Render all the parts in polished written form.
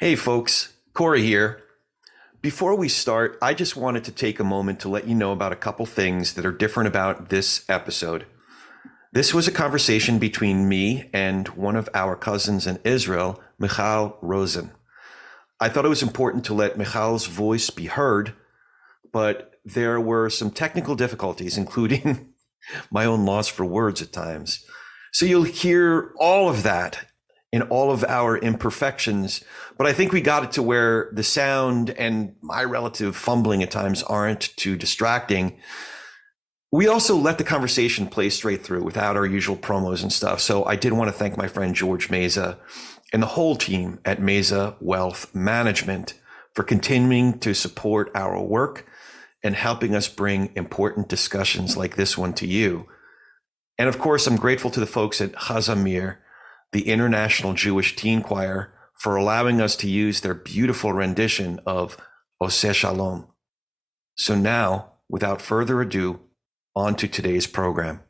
Hey folks, Corey here. Before we start, I just wanted to take a moment to let you know about a couple things that are different about this episode. This was a conversation between me and one of our cousins in Israel, Michal Rozen. I thought it was important to let Michal's voice be heard, but there were some technical difficulties, including my own loss for words at times. So you'll hear all of that in all of our imperfections, but I think we got it to where the sound and my relative fumbling at times aren't too distracting. We also let the conversation play straight through without our usual promos and stuff. So I did want to thank my friend George Meza and the whole team at Meza Wealth Management for continuing to support our work and helping us bring important discussions like this one to you. And of course, I'm grateful to the folks at Chazamir, the International Jewish Teen Choir, for allowing us to use their beautiful rendition of Oseh Shalom. So now, without further ado, on to today's program.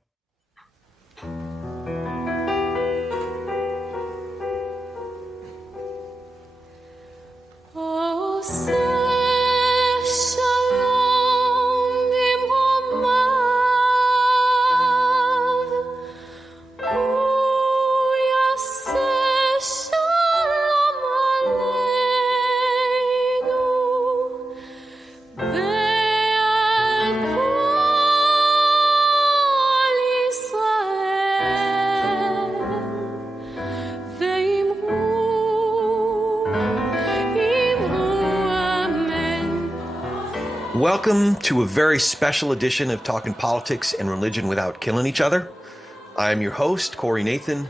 Welcome to a very special edition of Talking Politics and Religion Without Killing Each Other. I'm your host, Corey Nathan.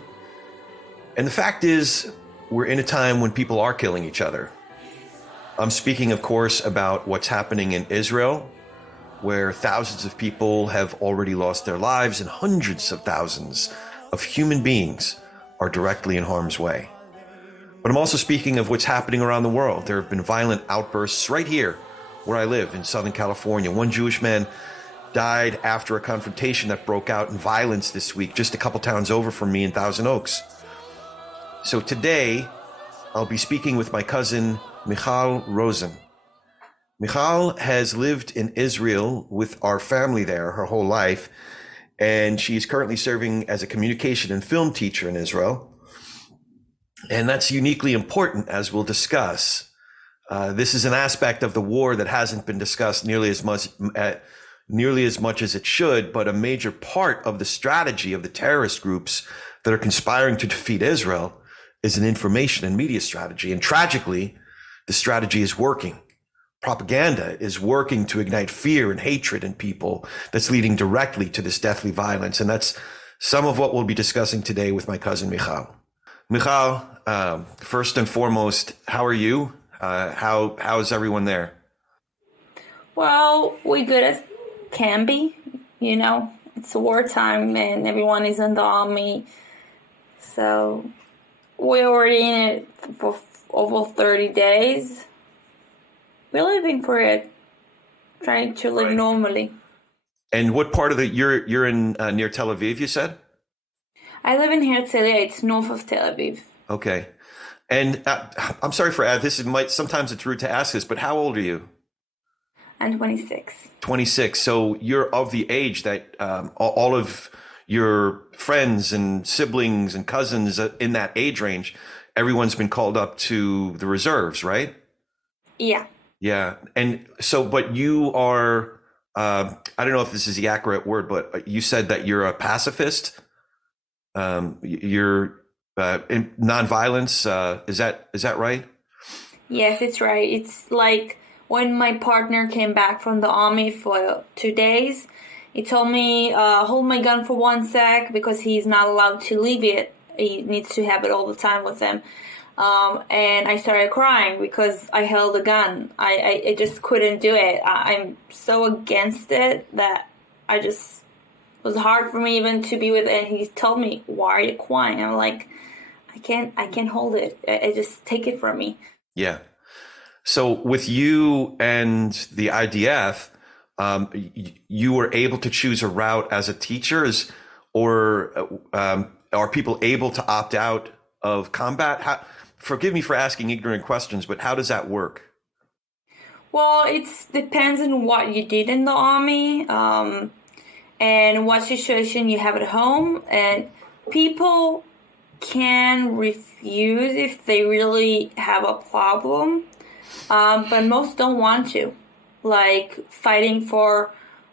And the fact is, we're in a time when people are killing each other. I'm speaking, of course, about what's happening in Israel, where thousands of people have already lost their lives and hundreds of thousands of human beings are directly in harm's way. But I'm also speaking of what's happening around the world. There have been violent outbursts right here where I live in Southern California. One Jewish man died after a confrontation that broke out in violence this week, just a couple towns over from me in Thousand Oaks. So today, I'll be speaking with my cousin, Michal Rozen. Michal has lived in Israel with our family there her whole life, and she's currently serving as a communication and film teacher in Israel. And that's uniquely important, as we'll discuss. This is an aspect of the war that hasn't been discussed nearly as much as it should, but a major part of the strategy of the terrorist groups that are conspiring to defeat Israel is an information and media strategy. And tragically, the strategy is working. Propaganda is working to ignite fear and hatred in people that's leading directly to this deathly violence. And that's some of what we'll be discussing today with my cousin Michal. Michal, first and foremost, how are you? How's everyone there? Well, we good as can be. You know, it's wartime and everyone is in the army. So we're already in it for over 30 days. We're living for it, trying to live normally. And what part of you're in near Tel Aviv, you said? I live in Herzliya. It's north of Tel Aviv. Okay. And I'm sorry for sometimes it's rude to ask this, but how old are you? I'm 26. 26. So you're of the age that all of your friends and siblings and cousins in that age range, everyone's been called up to the reserves, right? Yeah. Yeah. And so, but you are, I don't know if this is the accurate word, but you said that you're a pacifist. You're in nonviolence, is that right? Yes, it's right. It's like when my partner came back from the army for 2 days, he told me, hold my gun for 1 sec because he's not allowed to leave it. He needs to have it all the time with him. And I started crying because I held the gun. I just couldn't do it. I'm so against it that it was hard for me even to be with it. And he told me, why are you crying? I'm like, I can't hold it. I just take it from me. Yeah. So with you and the IDF, you were able to choose a route as a teacher, or are people able to opt out of combat? forgive me for asking ignorant questions, but how does that work? Well, it depends on what you did in the army, and what situation you have at home. And people can refuse if they really have a problem, but most don't want to, like fighting for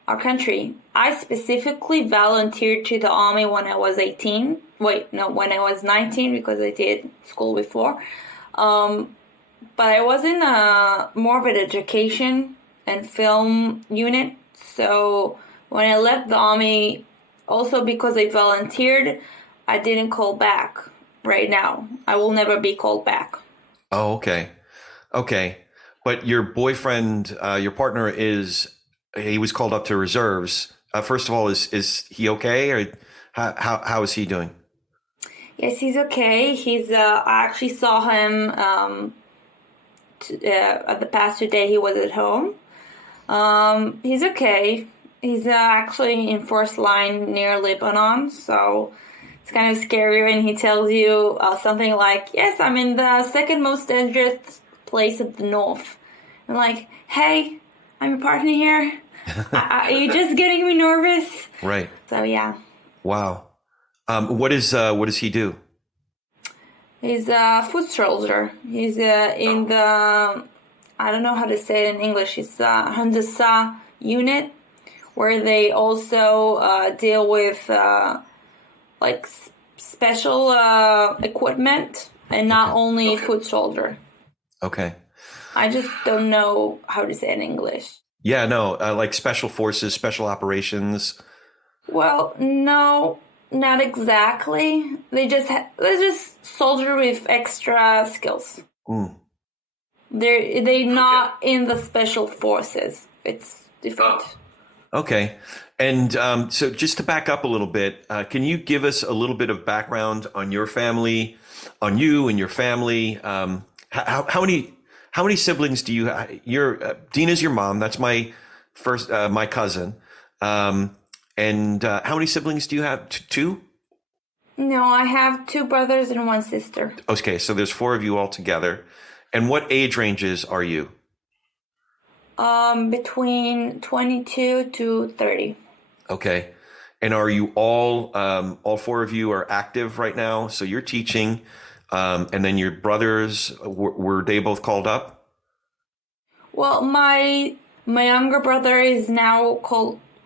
our country. I specifically volunteered to the army when I was 18. Wait, no, when I was 19, because I did school before. But I was in more of an education and film unit. So when I left the army, also because I volunteered, I didn't call back right now. I will never be called back. Oh, okay. Okay. But your boyfriend, your partner he was called up to reserves. First of all, is he okay? Or how is he doing? Yes, he's okay. I actually saw him at the past 2 days. He was at home. He's okay. He's actually in first line near Lebanon, so it's kind of scary when he tells you something like, yes, I'm in the second most dangerous place of the north. I'm like, hey, I'm your partner here. Are you just getting me nervous? Right. So, yeah. Wow. What does he do? He's a foot soldier. He's in the, I don't know how to say it in English. It's a Handasa unit, where they also deal with like special equipment, and not only foot soldier. Okay. I just don't know how to say it in English. Yeah, no, like special forces, special operations. Well, no, not exactly. They're just soldier with extra skills. Mm. They're not in the special forces. It's different. Okay. And so just to back up a little bit, can you give us a little bit of background on your family, on you and your family? How many siblings do you have? Dina's your mom. That's my cousin. And how many siblings do you have? Two? No, I have 2 brothers and 1 sister. Okay, so there's 4 of you all together. And what age ranges are you? Between 22 to 30. Okay. And are you all 4 of you are active right now? So you're teaching, and then your brothers, were they both called up? Well, my younger brother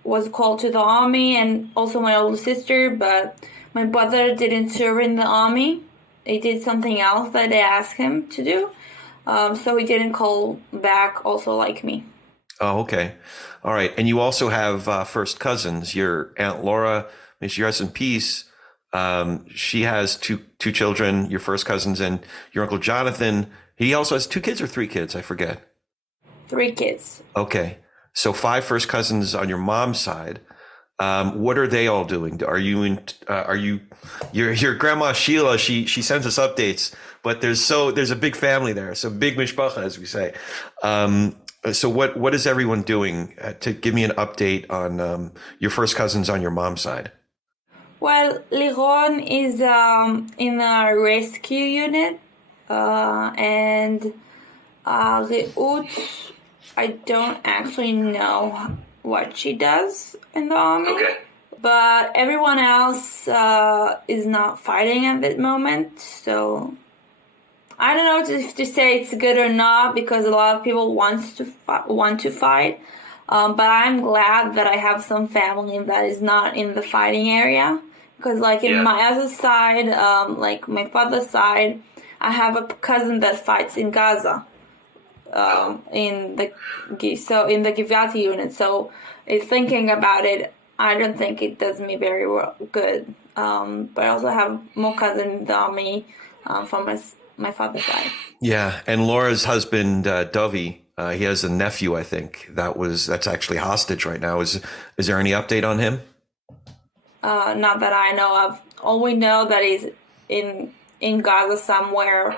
was called to the army, and also my older sister, but my brother didn't serve in the army. He did something else that they asked him to do. So he didn't call back, also like me. Oh, okay. All right. And you also have first cousins. Your Aunt Laura, may she rest in peace. She has two children, your first cousins, and your Uncle Jonathan. He also has 2 kids or 3 kids? I forget. 3 kids. Okay. So 5 first cousins on your mom's side. What are they all doing? Your grandma Sheila, she sends us updates, but there's a big family there. So big mishpacha, as we say. So what is everyone doing to give me an update on your first cousins on your mom's side? Well, Liron is in a rescue unit, and Reut, I don't actually know what she does in the army. Okay. But everyone else is not fighting at that moment, so I don't know if to say it's good or not, because a lot of people want to fight. But I'm glad that I have some family that is not in the fighting area, because like in my other side, like my father's side, I have a cousin that fights in Gaza. In the Givati unit. So thinking about it, I don't think it does me very good. But I also have more cousins in the army from my father's side. Yeah, and Laura's husband Dovey, he has a nephew, I think that's actually hostage right now. Is there any update on him? Not that I know of. All we know that he's in Gaza somewhere,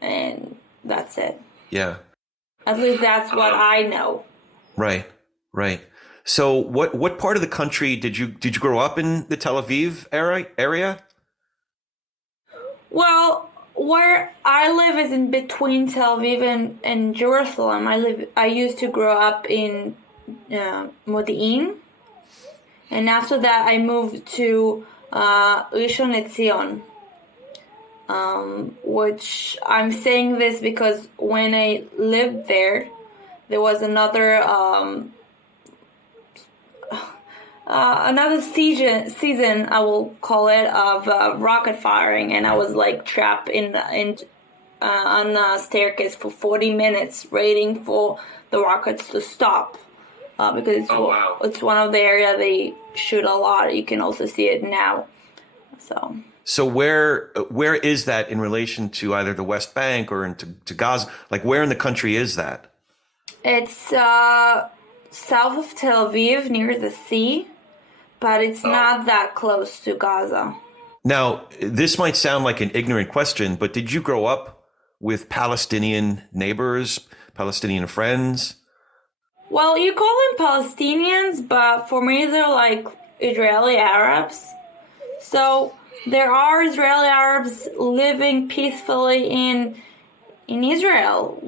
and that's it. Yeah. At least that's what I know. Right. So what part of the country did you grow up in? The Tel Aviv area? Well, where I live is in between Tel Aviv and Jerusalem. I used to grow up in Modi'in, and after that I moved to Rishon LeZion. Which I'm saying this because when I lived there was another season, I will call it, of rocket firing, and I was like trapped on a staircase for 40 minutes waiting for the rockets to stop, because it's one of the areas they shoot a lot. You can also see it now. So where is that in relation to either the West Bank or to Gaza? Like, where in the country is that? It's south of Tel Aviv, near the sea, but it's not that close to Gaza. Now, this might sound like an ignorant question, but did you grow up with Palestinian neighbors, Palestinian friends? Well, you call them Palestinians, but for me they're like Israeli Arabs. So there are Israeli Arabs living peacefully in Israel.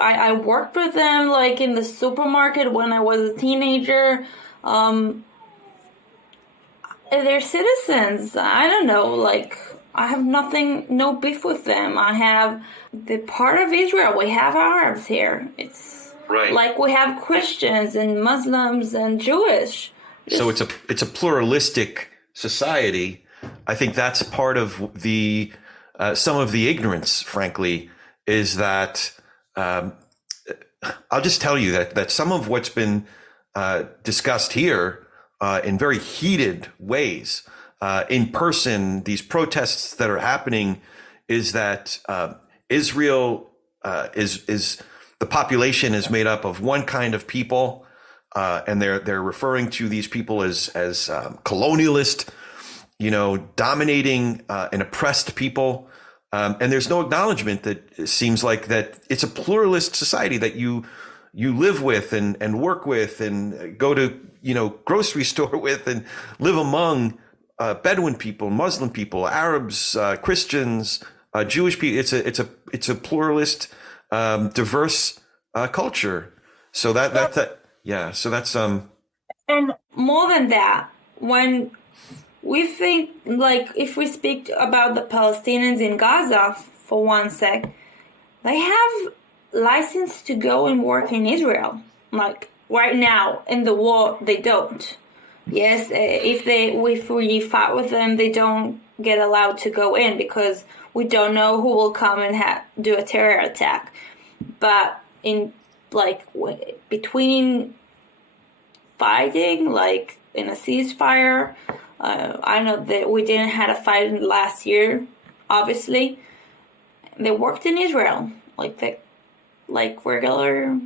I worked with them like in the supermarket when I was a teenager. They're citizens. I don't know, like I have no beef with them. They're part of Israel. We have Arabs here. It's right. Like we have Christians and Muslims and Jewish. So it's a pluralistic society. I think that's part of the some of the ignorance, frankly, is that I'll just tell you that some of what's been discussed here in very heated ways in person, these protests that are happening, is that Israel is the population is made up of one kind of people, and they're referring to these people as colonialist, dominating and oppressed people. And there's no acknowledgement that it seems like that it's a pluralist society that you live with and work with and go to, grocery store with and live among Bedouin people, Muslim people, Arabs, Christians, Jewish people. It's a pluralist, diverse culture. So so that's and more than that, when we think, like, if we speak about the Palestinians in Gaza for one sec, they have license to go and work in Israel. Like right now in the war, they don't. Yes, if we fight with them, they don't get allowed to go in because we don't know who will come and do a terror attack. But between fighting, like in a ceasefire. I know that we didn't have a fight last year, obviously. They worked in Israel, regular,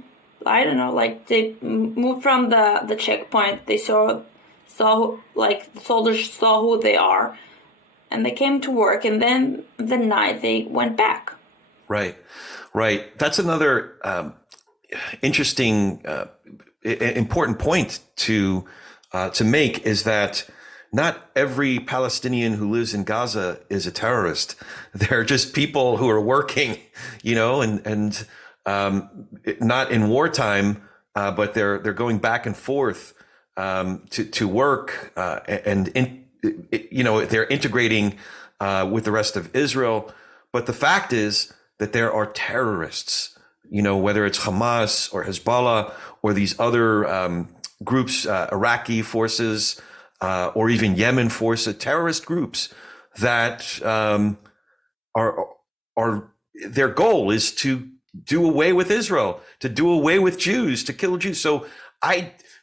I don't know, like they moved from the checkpoint. They saw like the soldiers saw who they are, and they came to work, and then the night they went back. Right. That's another interesting, important point to make, is that not every Palestinian who lives in Gaza is a terrorist. They're just people who are working, and not in wartime, but they're going back and forth to work, they're integrating with the rest of Israel. But the fact is that there are terrorists, whether it's Hamas or Hezbollah or these other groups, Iraqi forces, or even Yemen forces, terrorist groups that are their goal is to do away with Israel, to do away with Jews, to kill Jews. So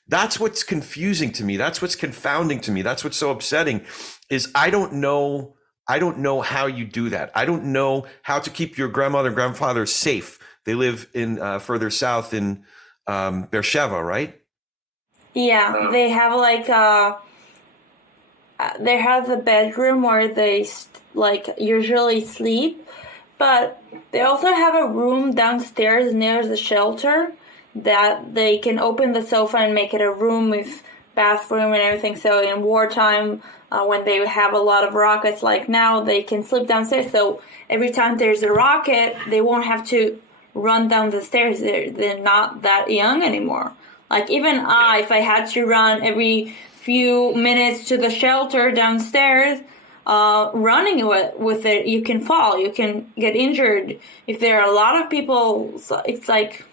that's what's confusing to me. That's what's confounding to me. That's what's so upsetting, is I don't know how you do that. I don't know how to keep your grandmother and grandfather safe. They live in further south in Beersheba, right? Yeah, they have they have the bedroom where they usually sleep, but they also have a room downstairs near the shelter that they can open the sofa and make it a room if bathroom and everything. So in wartime, when they have a lot of rockets like now, they can slip downstairs. So every time there's a rocket, they won't have to run down the stairs. They're not that young anymore. Like even if I had to run every few minutes to the shelter downstairs, running with it, you can fall, you can get injured. If there are a lot of people, it's like,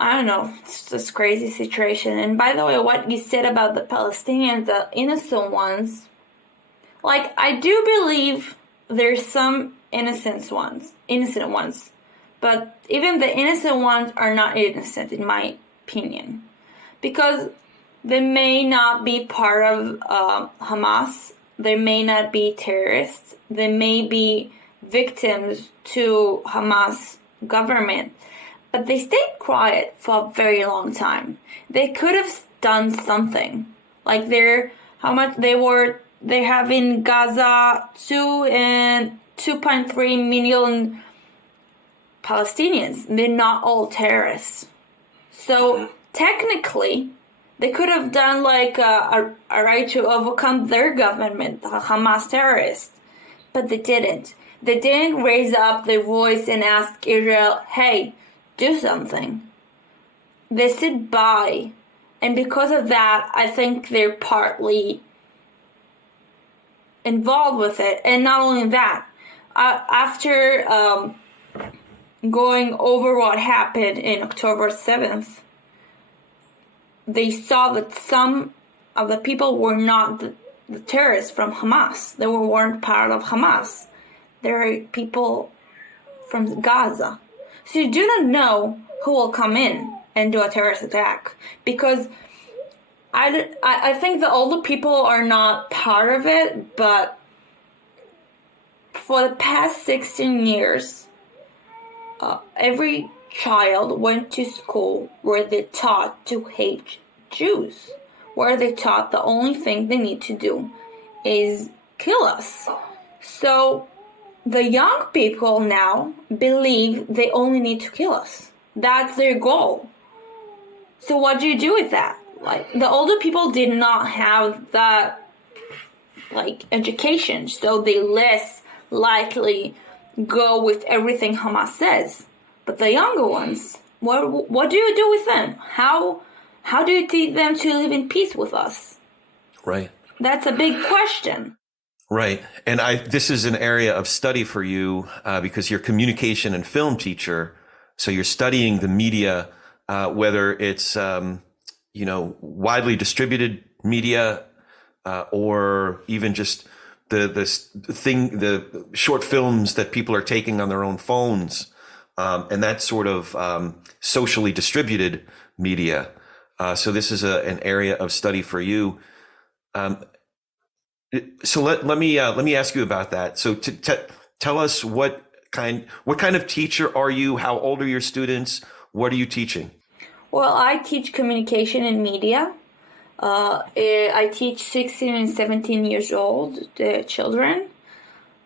I don't know, it's just crazy situation. And by the way, what you said about the Palestinians, the innocent ones, like I do believe there's some innocent ones, but even the innocent ones are not innocent in my opinion, because they may not be part of Hamas. They may not be terrorists. They may be victims to Hamas government. But they stayed quiet for a very long time. They could have done something. Like they have in Gaza 2.3 million Palestinians. They're not all terrorists. So technically, they could have done like a right to overcome their government, the Hamas terrorists, but they didn't. They didn't raise up their voice and ask Israel, hey, do something. They sit by, and because of that, I think they're partly involved with it. And not only that, after going over what happened in October 7th, they saw that some of the people were not the terrorists from Hamas. They weren't part of Hamas. They're people from Gaza. So you do not know who will come in and do a terrorist attack. Because I think the older people are not part of it, but for the past 16 years, every child went to school where they're taught to hate Jews, where they're taught the only thing they need to do is kill us. So the young people now believe they only need to kill us. That's their goal. So what do you do with that? Like, the older people did not have that, like, education, so they less likely go with everything Hamas says. But the younger ones, what do you do with them? How do you teach them to live in peace with us? Right. That's a big question. Right. And this is an area of study for you because you're a communication and film teacher. So you're studying the media, whether it's, widely distributed media or even just the short films that people are taking on their own phones. And that sort of socially distributed media. So this is an area of study for you. So let me ask you about that. So tell us what kind of teacher are you? How old are your students? What are you teaching? Well, I teach communication and media. I teach 16 and 17 years old children.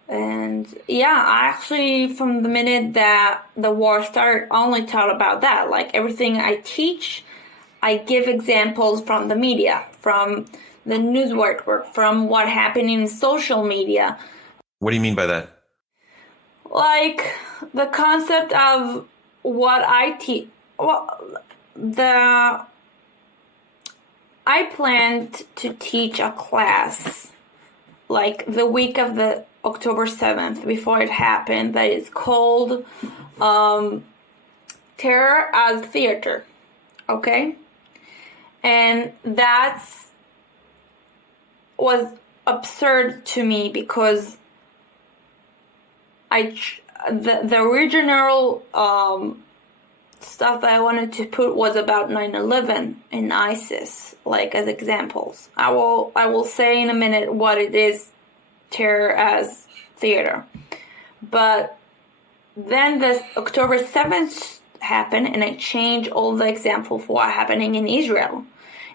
And yeah, I actually, from the minute that the war started, only taught about that. Like everything I teach, I give examples from the media, from the news network, from what happened in social media. What do you mean by that? Like the concept of what I teach. Well, I planned to teach a class like the week of the October 7th, before it happened, that is called Terror as Theater, okay? And that was absurd to me because the original stuff that I wanted to put was about 9/11 and ISIS, like as examples. I will say in a minute what it is, terror as theater. But then this October 7th happened and I changed all the examples for what happening in Israel.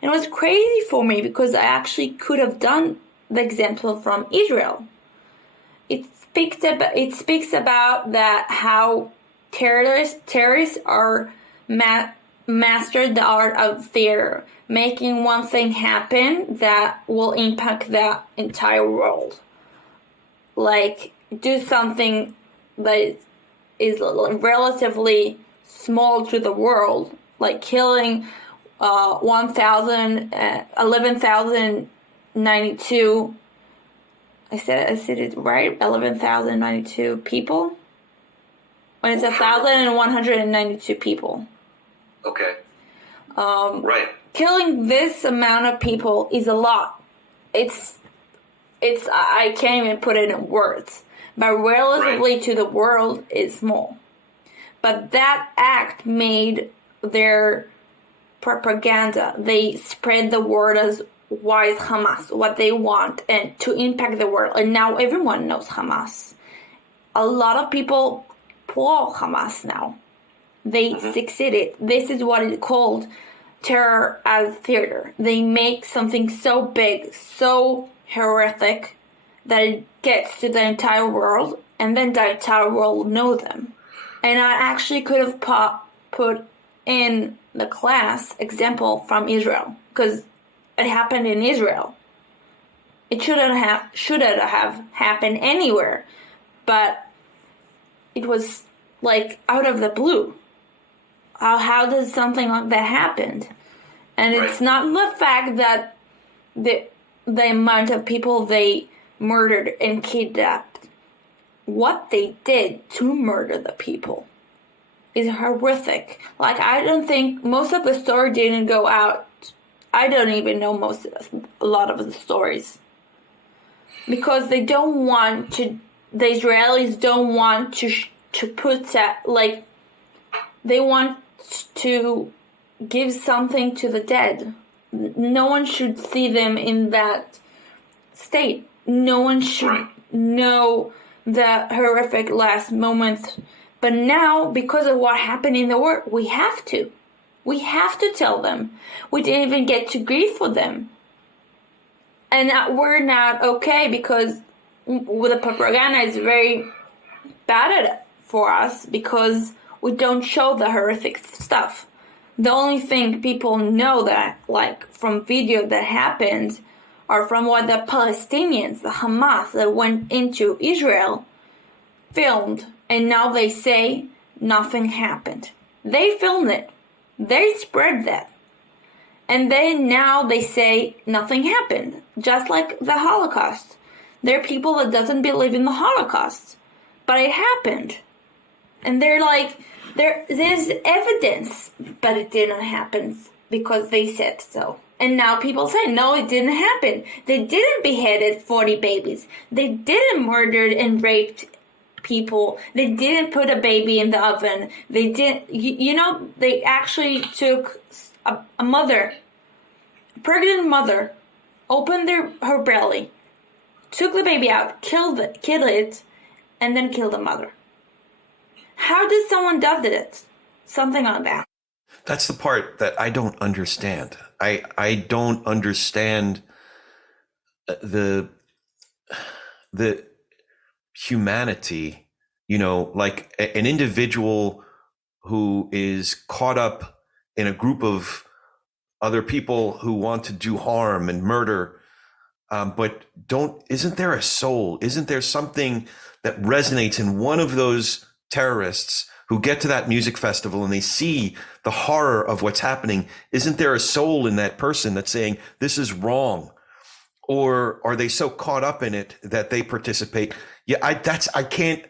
And it was crazy for me because I actually could have done the example from Israel. It speaks about that how terrorists are mastered the art of theater, making one thing happen that will impact the entire world. Like, do something that is relatively small to the world, like killing 11,092. I said it right. 11,092 people. When it's 1,192 people. Okay. Right. Killing this amount of people is a lot. It's. I can't even put it in words. But relatively to the world, it's small. But that act made their propaganda. They spread the word as why is Hamas, what they want, and to impact the world. And now everyone knows Hamas. A lot of people pro Hamas now. They succeeded. This is what is called terror as theater. They make something so big, so horrific, that it gets to the entire world, and then the entire world know them. And I actually could have put in the class example from Israel, because it happened in Israel. It shouldn't have happened anywhere, but it was like out of the blue. How does something like that happen? And it's not the fact that the amount of people they murdered and kidnapped. What they did to murder the people is horrific. Like, I don't think most of the story didn't go out. I don't even know a lot of the stories. Because they don't want to, the Israelis don't want to put that, like, they want to give something to the dead. No one should see them in that state. No one should know the horrific last moment. But now, because of what happened in the war, we have to. We have to tell them. We didn't even get to grieve for them. And we're not okay, because the propaganda is very bad at it for us, because we don't show the horrific stuff. The only thing people know that, like, from video that happened, are from what the Palestinians, the Hamas that went into Israel, filmed, and now they say nothing happened. They filmed it. They spread that. And then now they say nothing happened. Just like the Holocaust. There are people that doesn't believe in the Holocaust. But it happened. And they're like, there's evidence, but it didn't happen because they said so. And now people say, no, it didn't happen. They didn't beheaded 40 babies. They didn't murdered and raped people. They didn't put a baby in the oven. They didn't, they actually took a mother, a pregnant mother, opened her belly, took the baby out, killed it, and then killed the mother. How did someone do it? Something like that. That's the part that I don't understand. I don't understand the humanity, like an individual who is caught up in a group of other people who want to do harm and murder, but isn't there a soul? Isn't there something that resonates in one of those terrorists who get to that music festival and they see the horror of what's happening? Isn't there a soul in that person that's saying this is wrong? Or are they so caught up in it that they participate? Yeah, I can't,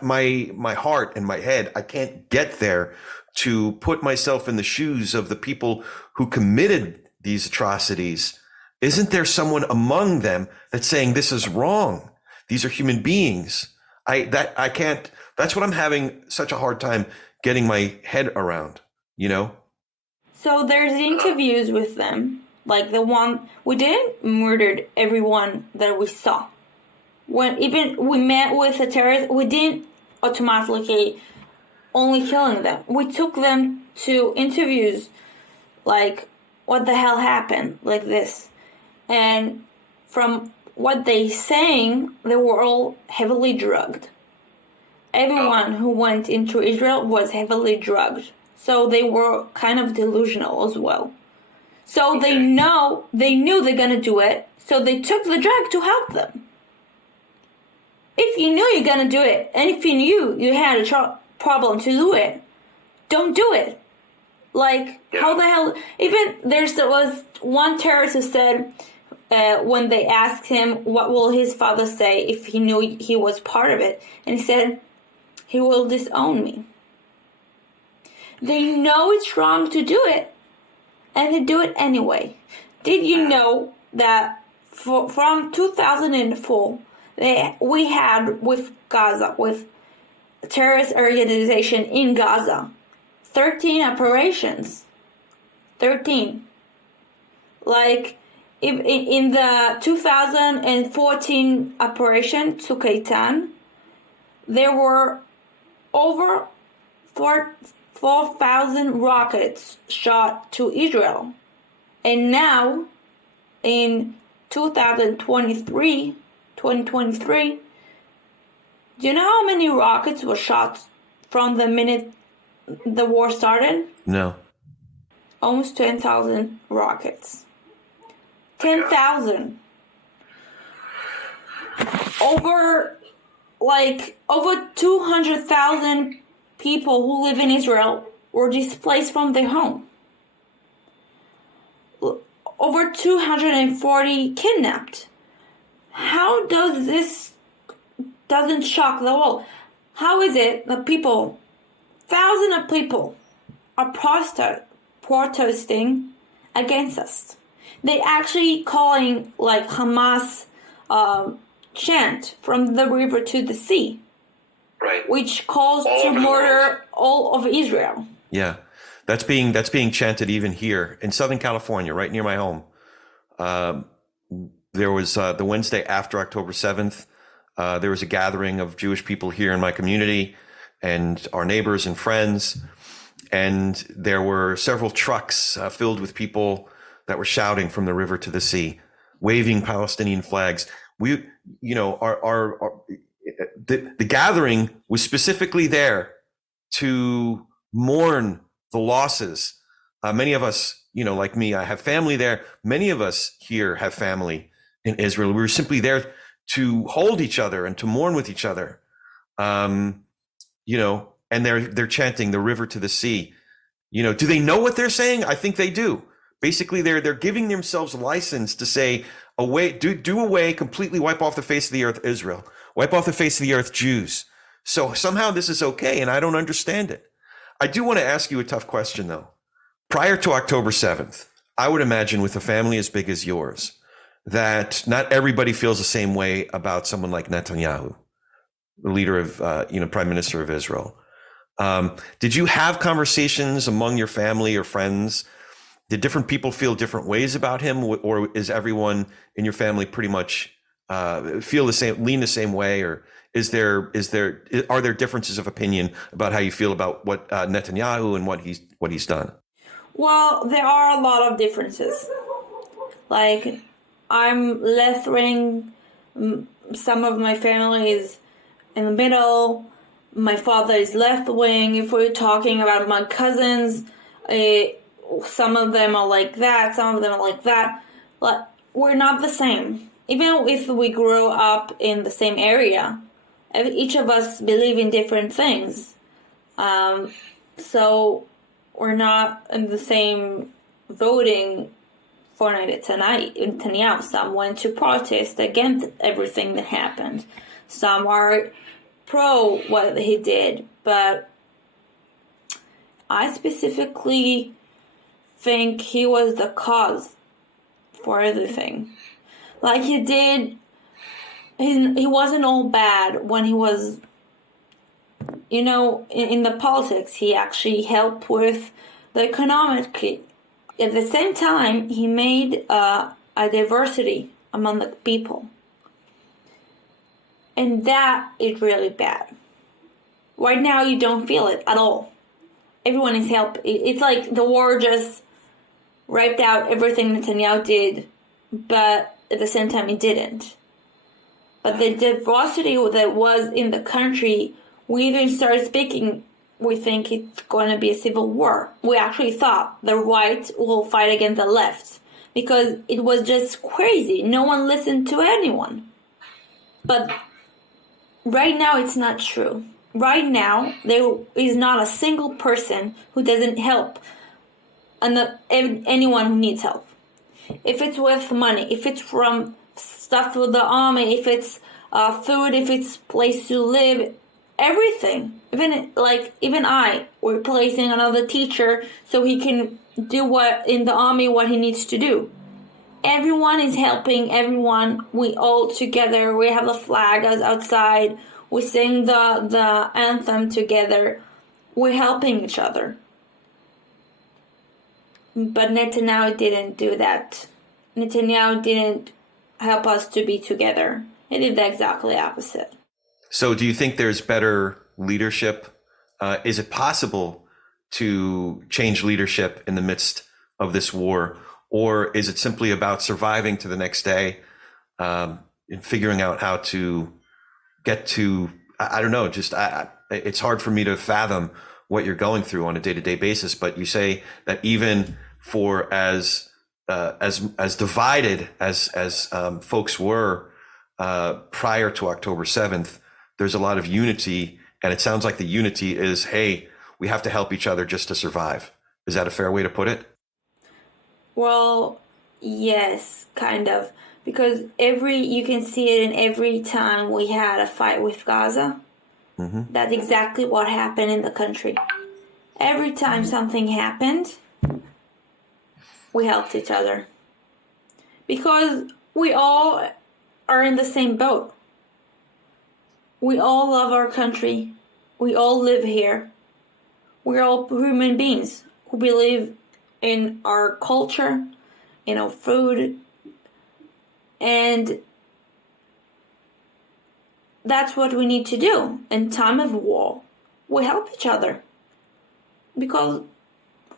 my heart and my head, I can't get there to put myself in the shoes of the people who committed these atrocities. Isn't there someone among them that's saying this is wrong? These are human beings. I can't. That's what I'm having such a hard time getting my head around, So there's interviews with them, like the one, we didn't murder everyone that we saw. When even we met with a terrorist, we didn't automatically only killing them. We took them to interviews, like, what the hell happened, like this. And from what they saying, they were all heavily drugged. Everyone who went into Israel was heavily drugged. So they were kind of delusional as well. So they knew they're gonna do it, so they took the drug to help them. If you knew you're gonna do it, and if you knew you had a problem to do it, don't do it. Like, how the hell? Even there was one terrorist who said, when they asked him what will his father say if he knew he was part of it, and he said, he will disown me. They know it's wrong to do it, and they do it anyway. Did you know that from 2004, we had with Gaza, with a terrorist organization in Gaza, 13 operations. 13. Like, in the 2014 operation, Sukaitan, there were over 4,000 rockets shot to Israel. And now, in 2023, do you know how many rockets were shot from the minute the war started? No. Almost 10,000 rockets. 10,000. Over 200,000 people who live in Israel were displaced from their home. Over 240 kidnapped. How does this doesn't shock the world? How is it that thousands of people are protesting against us? They actually calling like Hamas chant from the river to the sea, right? Which calls to murder all of Israel. Yeah, that's being chanted even here in Southern California, right near my home. There was the Wednesday after October 7th. There was a gathering of Jewish people here in my community and our neighbors and friends. And there were several trucks filled with people that were shouting from the river to the sea, waving Palestinian flags. The gathering was specifically there to mourn the losses. Many of us, like me, I have family there. Many of us here have family in Israel. We were simply there to hold each other and to mourn with each other. And they're chanting the river to the sea. Do they know what they're saying? I think they do. Basically, they're giving themselves a license to say, do away, completely wipe off the face of the earth Israel, wipe off the face of the earth Jews. So somehow this is okay, and I don't understand it. I do want to ask you a tough question, though. Prior to October 7th, I would imagine with a family as big as yours, that not everybody feels the same way about someone like Netanyahu, the leader of, Prime Minister of Israel. Did you have conversations among your family or friends? Did different people feel different ways about him, or is everyone in your family pretty much feel the same, lean the same way, or are there differences of opinion about how you feel about what Netanyahu and what he's done? Well, there are a lot of differences. Like, I'm left wing. Some of my family is in the middle. My father is left wing. If we're talking about my cousins, some of them are like that. Some of them are like that. But we're not the same. Even if we grow up in the same area, each of us believe in different things. So we're not in the same voting for Netanyahu. Some went to protest against everything that happened. Some are pro what he did. But I specifically think he was the cause for everything. Like, he wasn't all bad when he was, in the politics. He actually helped with the economic. At the same time, he made a diversity among the people. And that is really bad. Right now, you don't feel it at all. Everyone is helping. It's like the war just wiped out everything Netanyahu did, but at the same time, he didn't. But the diversity that was in the country, we even started speaking we think it's going to be a civil war. We actually thought the right will fight against the left because it was just crazy. No one listened to anyone. But right now, it's not true. Right now, there is not a single person who doesn't help anyone who needs help. If it's with money, if it's from stuff with the army, if it's food, if it's place to live, everything. Even we're placing another teacher so he can do what in the army what he needs to do. Everyone is helping everyone. We all together. We have the flag outside. We sing the anthem together. We're helping each other. But Netanyahu didn't do that. Netanyahu didn't help us to be together. He did the exactly opposite. So do you think there's better leadership? Is it possible to change leadership in the midst of this war? Or is it simply about surviving to the next day and figuring out how to get to, I don't know, it's hard for me to fathom what you're going through on a day-to-day basis. But you say that even for as divided as folks were prior to October 7th, there's a lot of unity. And it sounds like the unity is, hey, we have to help each other just to survive. Is that a fair way to put it? Well, yes, kind of. Because you can see it in every time we had a fight with Gaza. Mm-hmm. That's exactly what happened in the country. Every time something happened, we helped each other. Because we all are in the same boat. We all love our country. We all live here. We're all human beings who believe in our culture, in our food, and that's what we need to do. In time of war, we help each other because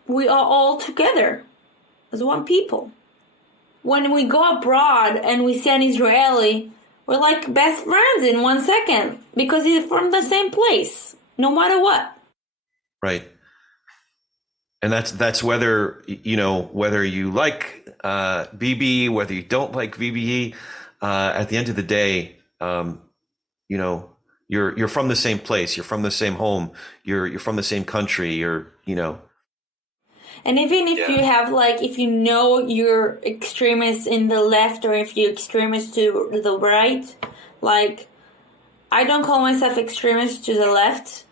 we are all together as one people. When we go abroad and we see an Israeli, we're like best friends in 1 second because he's from the same place, no matter what. Right. And that's whether you like Bibi, whether you don't like VBE. At the end of the day, you're from the same place, you're from the same home, you're from the same country, And even if you have if you're extremists in the left or if you're extremists to the right, I don't call myself extremist to the left,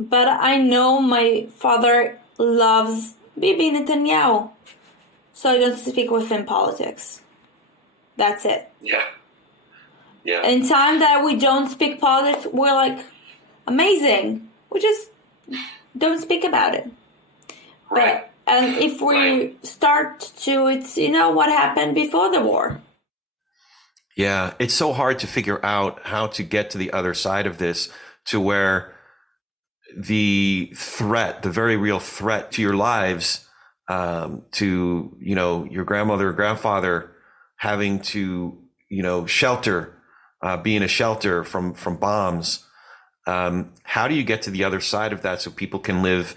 but I know my father loves Bibi Netanyahu, so I don't speak with him politics. That's it. Yeah. In time that we don't speak politics, we're amazing. We just don't speak about it. Right. But if we start to, it's what happened before the war. Yeah, it's so hard to figure out how to get to the other side of this, to where the very real threat to your lives, to your grandmother or grandfather having to shelter, be in a shelter from bombs. How do you get to the other side of that so people can live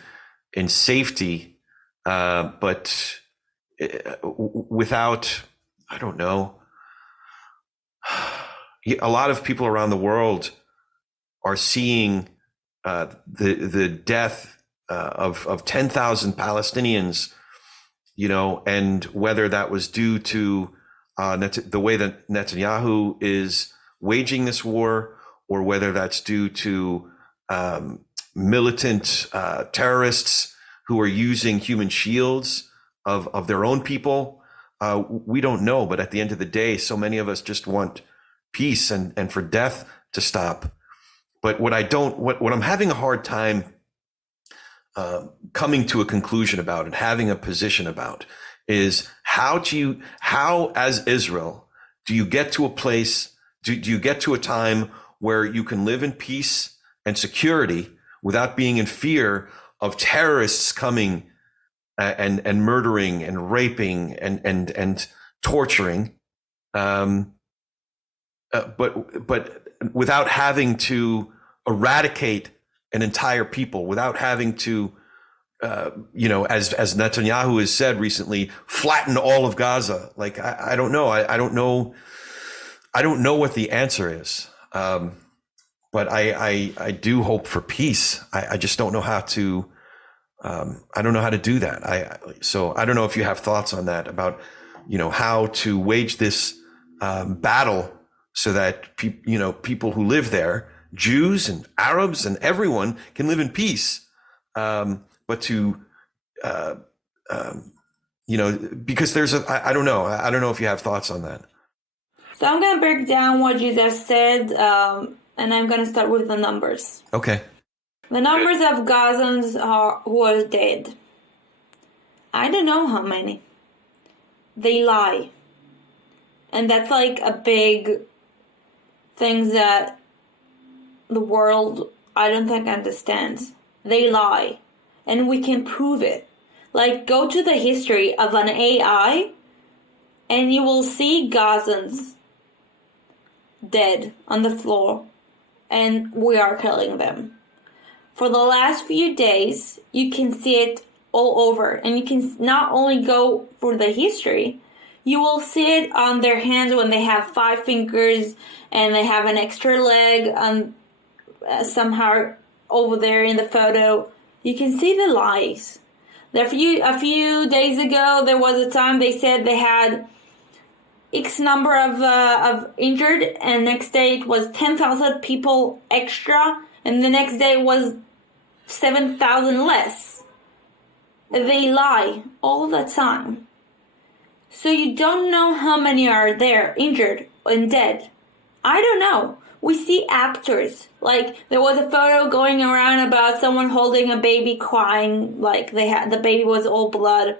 in safety, but without, I don't know. A lot of people around the world are seeing the death of 10,000 Palestinians, and whether that was due to the way that Netanyahu is waging this war, or whether that's due to militant terrorists who are using human shields of their own people. We don't know, but at the end of the day, so many of us just want peace and for death to stop. But what I'm having a hard time coming to a conclusion about and having a position about is how as Israel, do you get to a place, do you get to a time where you can live in peace and security without being in fear of terrorists coming and murdering and raping and torturing, but without having to eradicate an entire people without having to, as Netanyahu has said recently, flatten all of Gaza. Like, I don't know. I don't know. I don't know what the answer is. But I do hope for peace. I just don't know how to. I don't know how to do that. So I don't know if you have thoughts on that about, how to wage this battle so that people who live there, Jews and Arabs and everyone, can live in peace. But to, because there's I don't know. I don't know if you have thoughts on that. So I'm going to break down what you just said, and I'm going to start with the numbers. Okay. The numbers of Gazans who are dead. I don't know how many. They lie. And that's like a big thing that the world, I don't think, understands. They lie. And we can prove it. Like, go to the history of an AI, and you will see Gazans dead on the floor, and we are killing them. For the last few days, you can see it all over, and you can not only go for the history, you will see it on their hands when they have 5 fingers and they have an extra leg somehow over there in the photo. You can see the lies. A few days ago, there was a time they said they had X number of injured, and next day it was 10,000 people extra, and the next day was 7,000 less. They lie all the time. So you don't know how many are there injured and dead. I don't know. We see actors. Like, there was a photo going around about someone holding a baby crying, like the baby was all blood.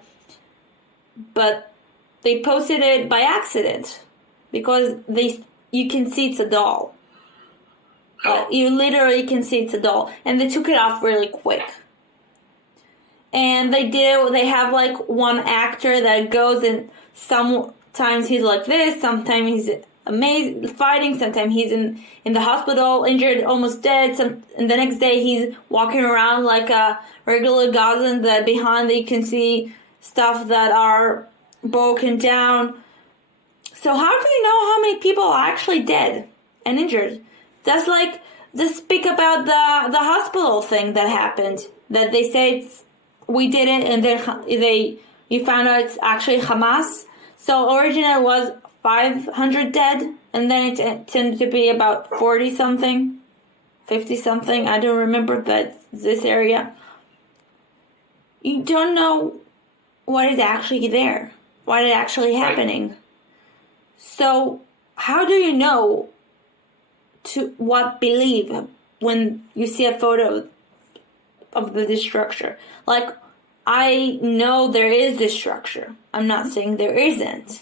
But they posted it by accident because you can see it's a doll. You literally can see it's a doll, and they took it off really quick. And they have like one actor that goes, and sometimes he's like this, sometimes he's amazing fighting, sometimes he's in the hospital, injured, almost dead, and the next day he's walking around like a regular Gazan, that behind you can see stuff that are broken down. So how do you know how many people are actually dead and injured? That's like, just speak about the hospital thing that happened, that they say we did it, and then you found out it's actually Hamas. So originally it was 500 dead, and then it tended to be about 40 something, 50 something, I don't remember, but this area. You don't know what is actually there, what is actually happening. So how do you know to what believe when you see a photo of the structure? Like, I know there is this structure. I'm not saying there isn't.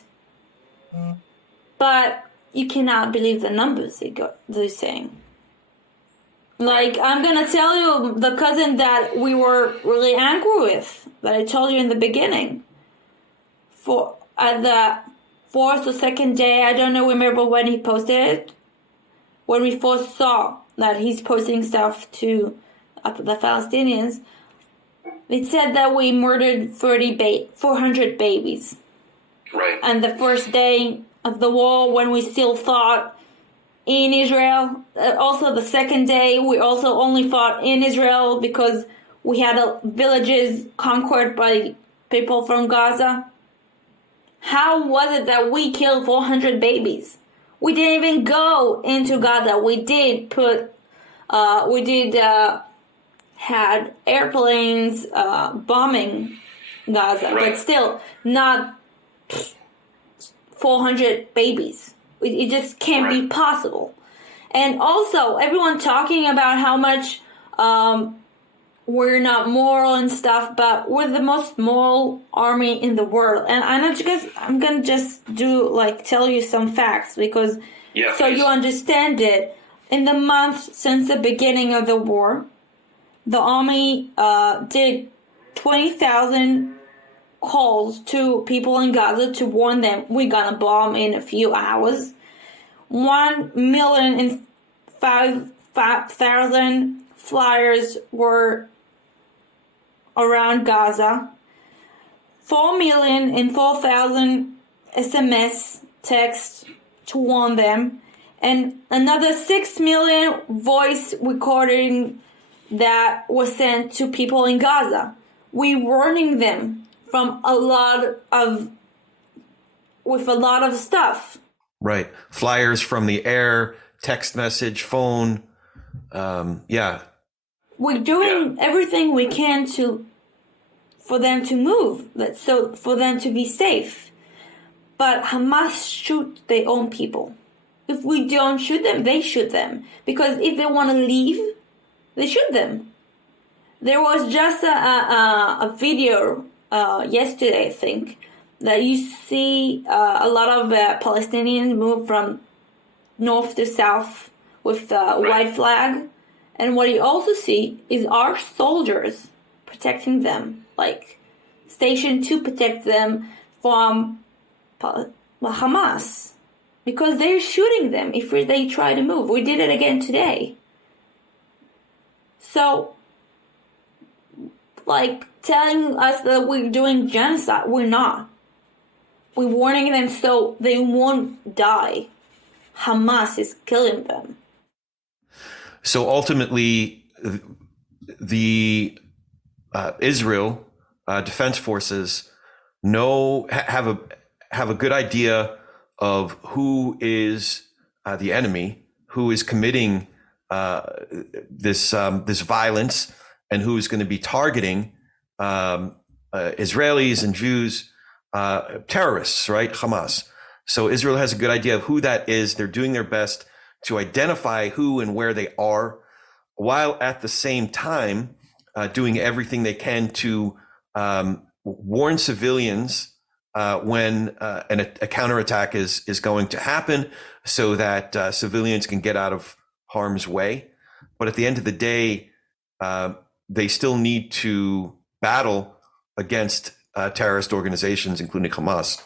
But you cannot believe the numbers they're saying. Like, I'm going to tell you the cousin that we were really angry with, that I told you in the beginning. At the 4th or 2nd day, I don't remember when he posted it. When we first saw that he's posting stuff to the Palestinians, it said that we murdered 400 babies. Right. And the first day of the war, when we still fought in Israel, also the second day, we also only fought in Israel because we had villages conquered by people from Gaza. How was it that we killed 400 babies? We didn't even go into Gaza. We did had airplanes bombing Gaza, right. But still not 400 babies. It just can't be possible. And also, everyone talking about how much we're not moral and stuff, but we're the most moral army in the world. And I'm gonna just tell you some facts because you understand it. In the month since the beginning of the war, the army did 20,000 calls to people in Gaza to warn them we're gonna bomb in a few hours. 1,005,000 flyers were around Gaza, 4,004,000 SMS texts to warn them, and another 6 million voice recording that was sent to people in Gaza. We warning them from with a lot of stuff. Right. Flyers from the air, text message, phone. Yeah. We're doing everything we can for them to move, so for them to be safe. But Hamas shoot their own people. If we don't shoot them, they shoot them. Because if they want to leave, they shoot them. There was just a video yesterday, I think, that you see a lot of Palestinians move from north to south with the white flag. And what you also see is our soldiers protecting them, like stationed to protect them from Hamas. Because they're shooting them if they try to move. We did it again today. So, like, telling us that we're doing genocide, we're not. We're warning them so they won't die. Hamas is killing them. So ultimately, the Israel Defense Forces have a good idea of who is the enemy, who is committing this violence, and who is going to be targeting Israelis and Jews, terrorists, right? Hamas. So Israel has a good idea of who that is. They're doing their best to identify who and where they are, while at the same time doing everything they can to warn civilians when a counterattack is going to happen, so that civilians can get out of harm's way. But at the end of the day, they still need to battle against terrorist organizations, including Hamas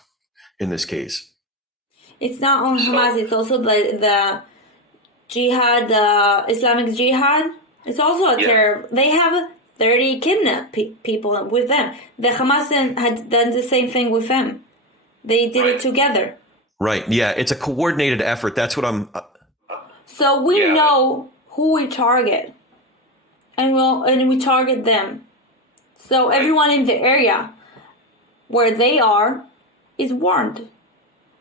in this case. It's not only Hamas, it's also the jihad, the Islamic Jihad. It's also a terror. They have 30 kidnapped people with them. The Hamas had done the same thing with them. They did it together. Right. Yeah, it's a coordinated effort. That's what I'm... So we know who we target. And we target them. So everyone in the area where they are is warned.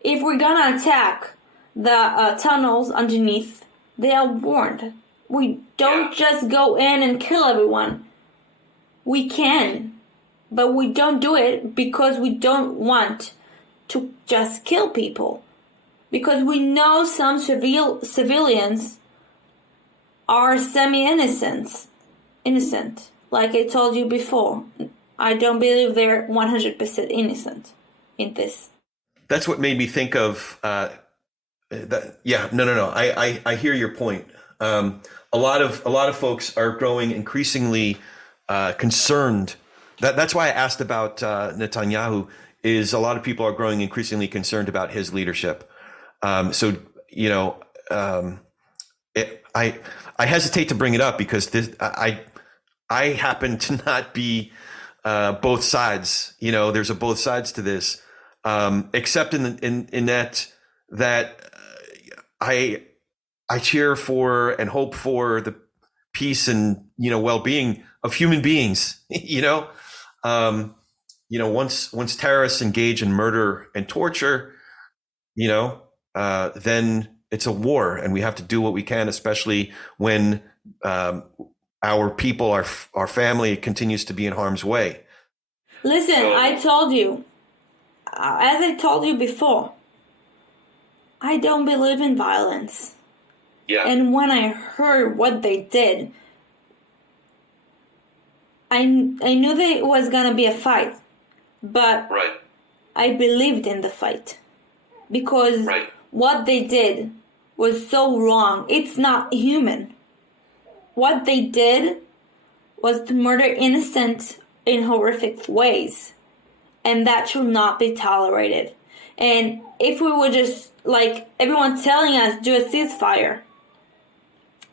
If we're gonna attack the tunnels underneath, they are warned. We don't just go in and kill everyone. We can, but we don't do it because we don't want to just kill people. Because we know some civilians are innocent. Like I told you before, I don't believe they're 100% innocent in this. That's what made me think of that. Yeah, no. I hear your point. A lot of folks are growing increasingly concerned. That's why I asked about Netanyahu. Is a lot of people are growing increasingly concerned about his leadership. So you know, I hesitate to bring it up because I happen to not be both sides. You know, there's both sides to this. Except in that I cheer for and hope for the peace and well-being of human beings. Once terrorists engage in murder and torture, then it's a war, and we have to do what we can, especially when our people, our family, continues to be in harm's way. Listen, I told you. As I told you before, I don't believe in violence. Yeah. And when I heard what they did, I knew that it was going to be a fight. But I believed in the fight. Because what they did was so wrong. It's not human. What they did was to murder innocent in horrific ways. And that should not be tolerated. And if we were just, like, everyone telling us, do a ceasefire.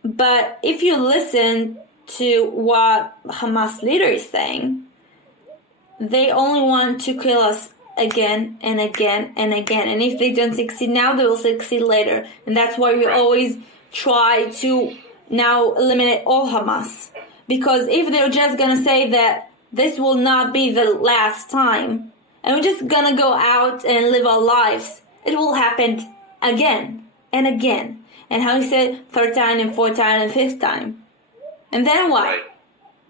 But if you listen to what Hamas leader is saying, they only want to kill us again and again and again. And if they don't succeed now, they will succeed later. And that's why we always try to now eliminate all Hamas. Because if they're just going to say that this will not be the last time, and we're just going to go out and live our lives, it will happen again and again. And how you said, third time and fourth time and fifth time. And then what? Right.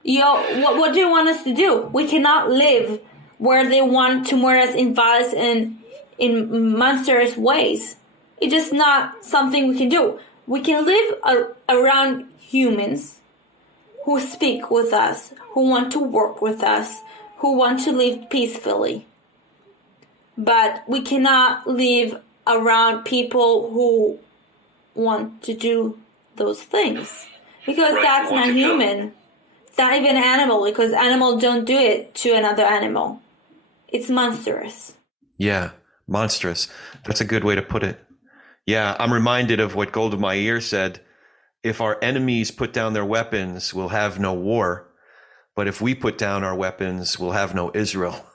What do you want us to do? We cannot live where they want to murder us in violence and in monstrous ways. It's just not something we can do. We can live around humans who speak with us, who want to work with us, who want to live peacefully. But we cannot live around people who want to do those things. Because that's not human. It's not even an animal, because animals don't do it to another animal. It's monstrous. Yeah, monstrous. That's a good way to put it. Yeah, I'm reminded of what Golda Meir said. If our enemies put down their weapons, we'll have no war. But if we put down our weapons, we'll have no Israel.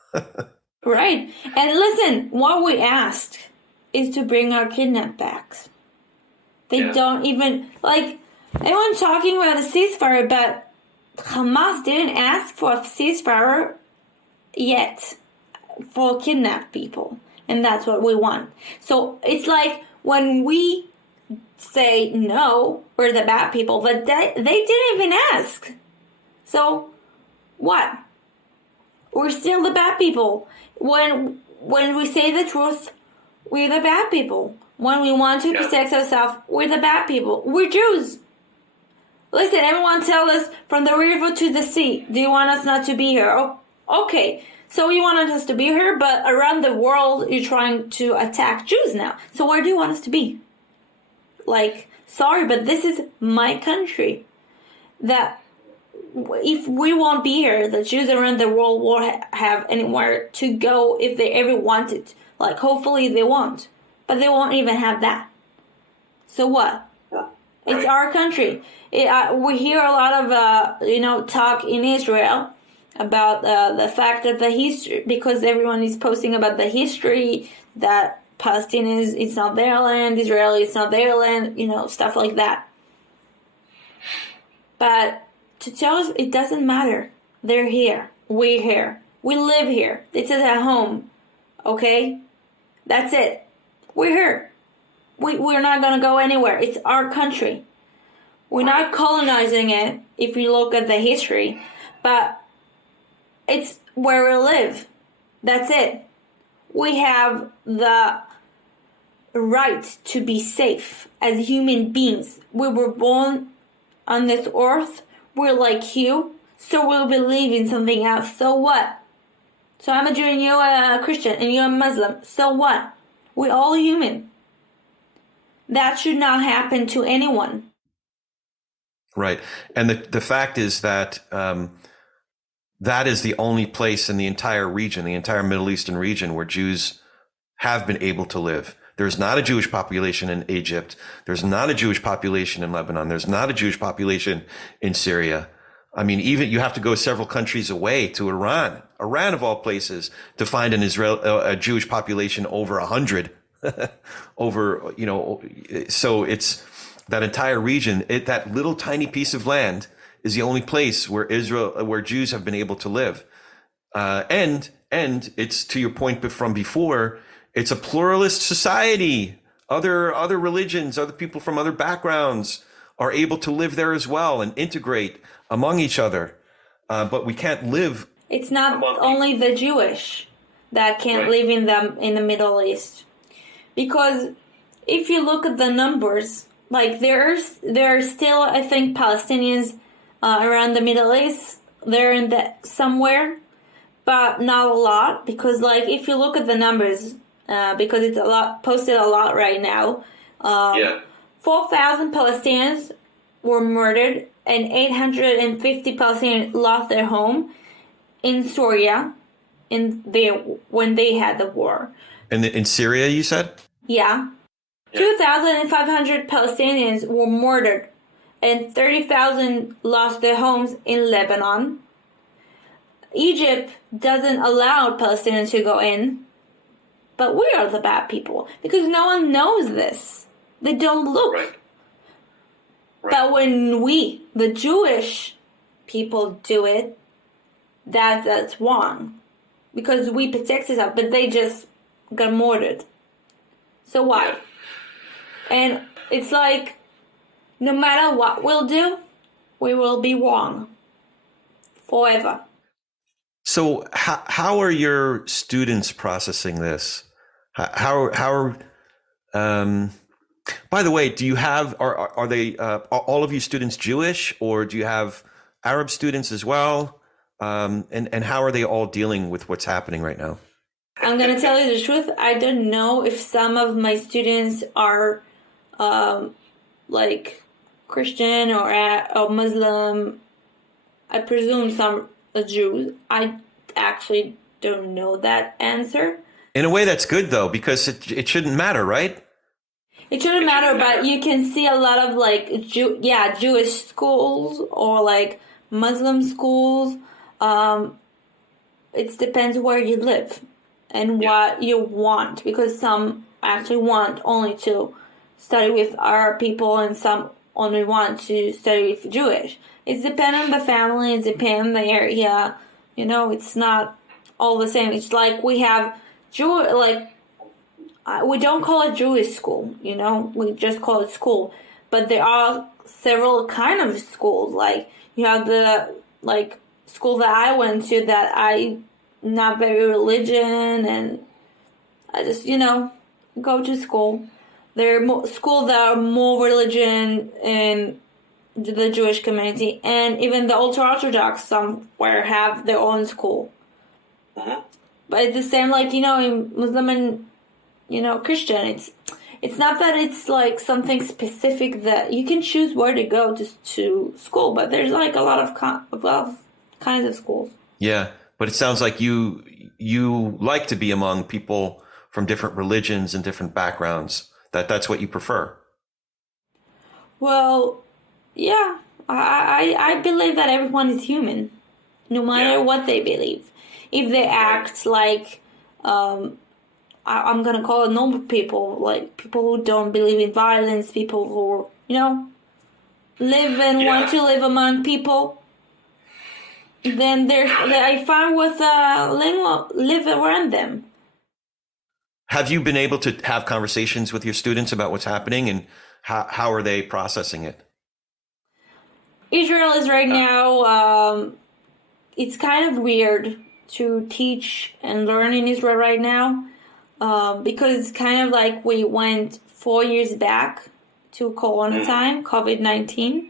Right. And listen, what we asked is to bring our kidnapped back. They don't even, like, everyone's talking about a ceasefire, but Hamas didn't ask for a ceasefire yet for kidnapped people. And that's what we want. So it's like when we say no, we're the bad people, but they didn't even ask. So what? We're still the bad people. When we say the truth, we're the bad people. When we want to protect ourselves, we're the bad people. We're Jews. Listen, everyone tell us from the river to the sea, do you want us not to be here? Oh, okay, so you want us to be here, but around the world you're trying to attack Jews now. So where do you want us to be? Like, sorry, but this is my country. That if we won't be here, the Jews around the world won't have anywhere to go if they ever wanted. Like, hopefully they won't. But they won't even have that. So what? It's our country. We hear a lot of, talk in Israel about the fact that the history, because everyone is posting about the history that Palestinians, it's not their land, Israel, it's not their land, stuff like that. But to tell us, it doesn't matter. They're here. We're here. We live here. It's at home. Okay? That's it. We're here. We're not going to go anywhere. It's our country. We're not colonizing it, if you look at the history, but it's where we live. That's it. We have the right to be safe as human beings. We were born on this earth. We're like you, so we'll believe in something else. So what? So I'm a Jew and you're a Christian and you're a Muslim. So what? We're all human. That should not happen to anyone. Right. And the fact is that that is the only place in the entire region, the entire Middle Eastern region, where Jews have been able to live. There's not a Jewish population in Egypt. There's not a Jewish population in Lebanon. There's not a Jewish population in Syria. I mean, even you have to go several countries away to Iran of all places, to find a Jewish population over 100. So it's that entire region, that little tiny piece of land is the only place where Jews have been able to live. And it's, to your point from before, it's a pluralist society. Other religions, other people from other backgrounds are able to live there as well and integrate among each other. But we can't live. It's not only the Jewish that can't live in the Middle East. Because if you look at the numbers, like there are still, I think, Palestinians around the Middle East. They're in somewhere, but not a lot. Because like if you look at the numbers, because it's posted a lot right now. 4,000 Palestinians were murdered and 850 Palestinians lost their home in Syria when they had the war. And in Syria, you said? Yeah. 2,500 Palestinians were murdered and 30,000 lost their homes in Lebanon. Egypt doesn't allow Palestinians to go in, but we are the bad people because no one knows this. They don't look. Right. But when we, the Jewish people, do it, that's wrong because we protected us, but they just got murdered. So why? And it's like, no matter what we'll do, we will be wrong forever. So how are your students processing this? How by the way, do you have, are they, are all of you students Jewish, or do you have Arab students as well? And how are they all dealing with what's happening right now? I'm going to tell you the truth. I don't know if some of my students are like Christian or Muslim. I presume some are Jews. I actually don't know that answer. In a way, that's good, though, because it shouldn't matter, right? It shouldn't matter, but you can see a lot of like Jewish schools or like Muslim schools. It depends where you live and what you want, because some actually want only to study with Arab people and some only want to study with Jewish. It depends on the family, it depends on the area. You know, it's not all the same. It's like we have we don't call it Jewish school, you know, we just call it school. But there are several kind of schools. Like you have the school that I went to that I not very religion, and I just, you know, go to school. There are schools that are more religion in the Jewish community, and even the ultra-Orthodox somewhere have their own school. But it's the same, like, you know, in Muslim and, you know, Christian. It's not that it's like something specific that you can choose where to go to school, but there's like a lot of kinds of schools. Yeah, but it sounds like you like to be among people from different religions and different backgrounds. That's what you prefer. Well, yeah, I believe that everyone is human, no matter what they believe. If they act like, I'm going to call it normal people, like people who don't believe in violence, people who, you know, live and want to live among people, then I find with live around them. Have you been able to have conversations with your students about what's happening, and how are they processing it? Israel is right now, it's kind of weird to teach and learn in Israel right now, because it's kind of like we went 4 years back to Corona time, COVID-19.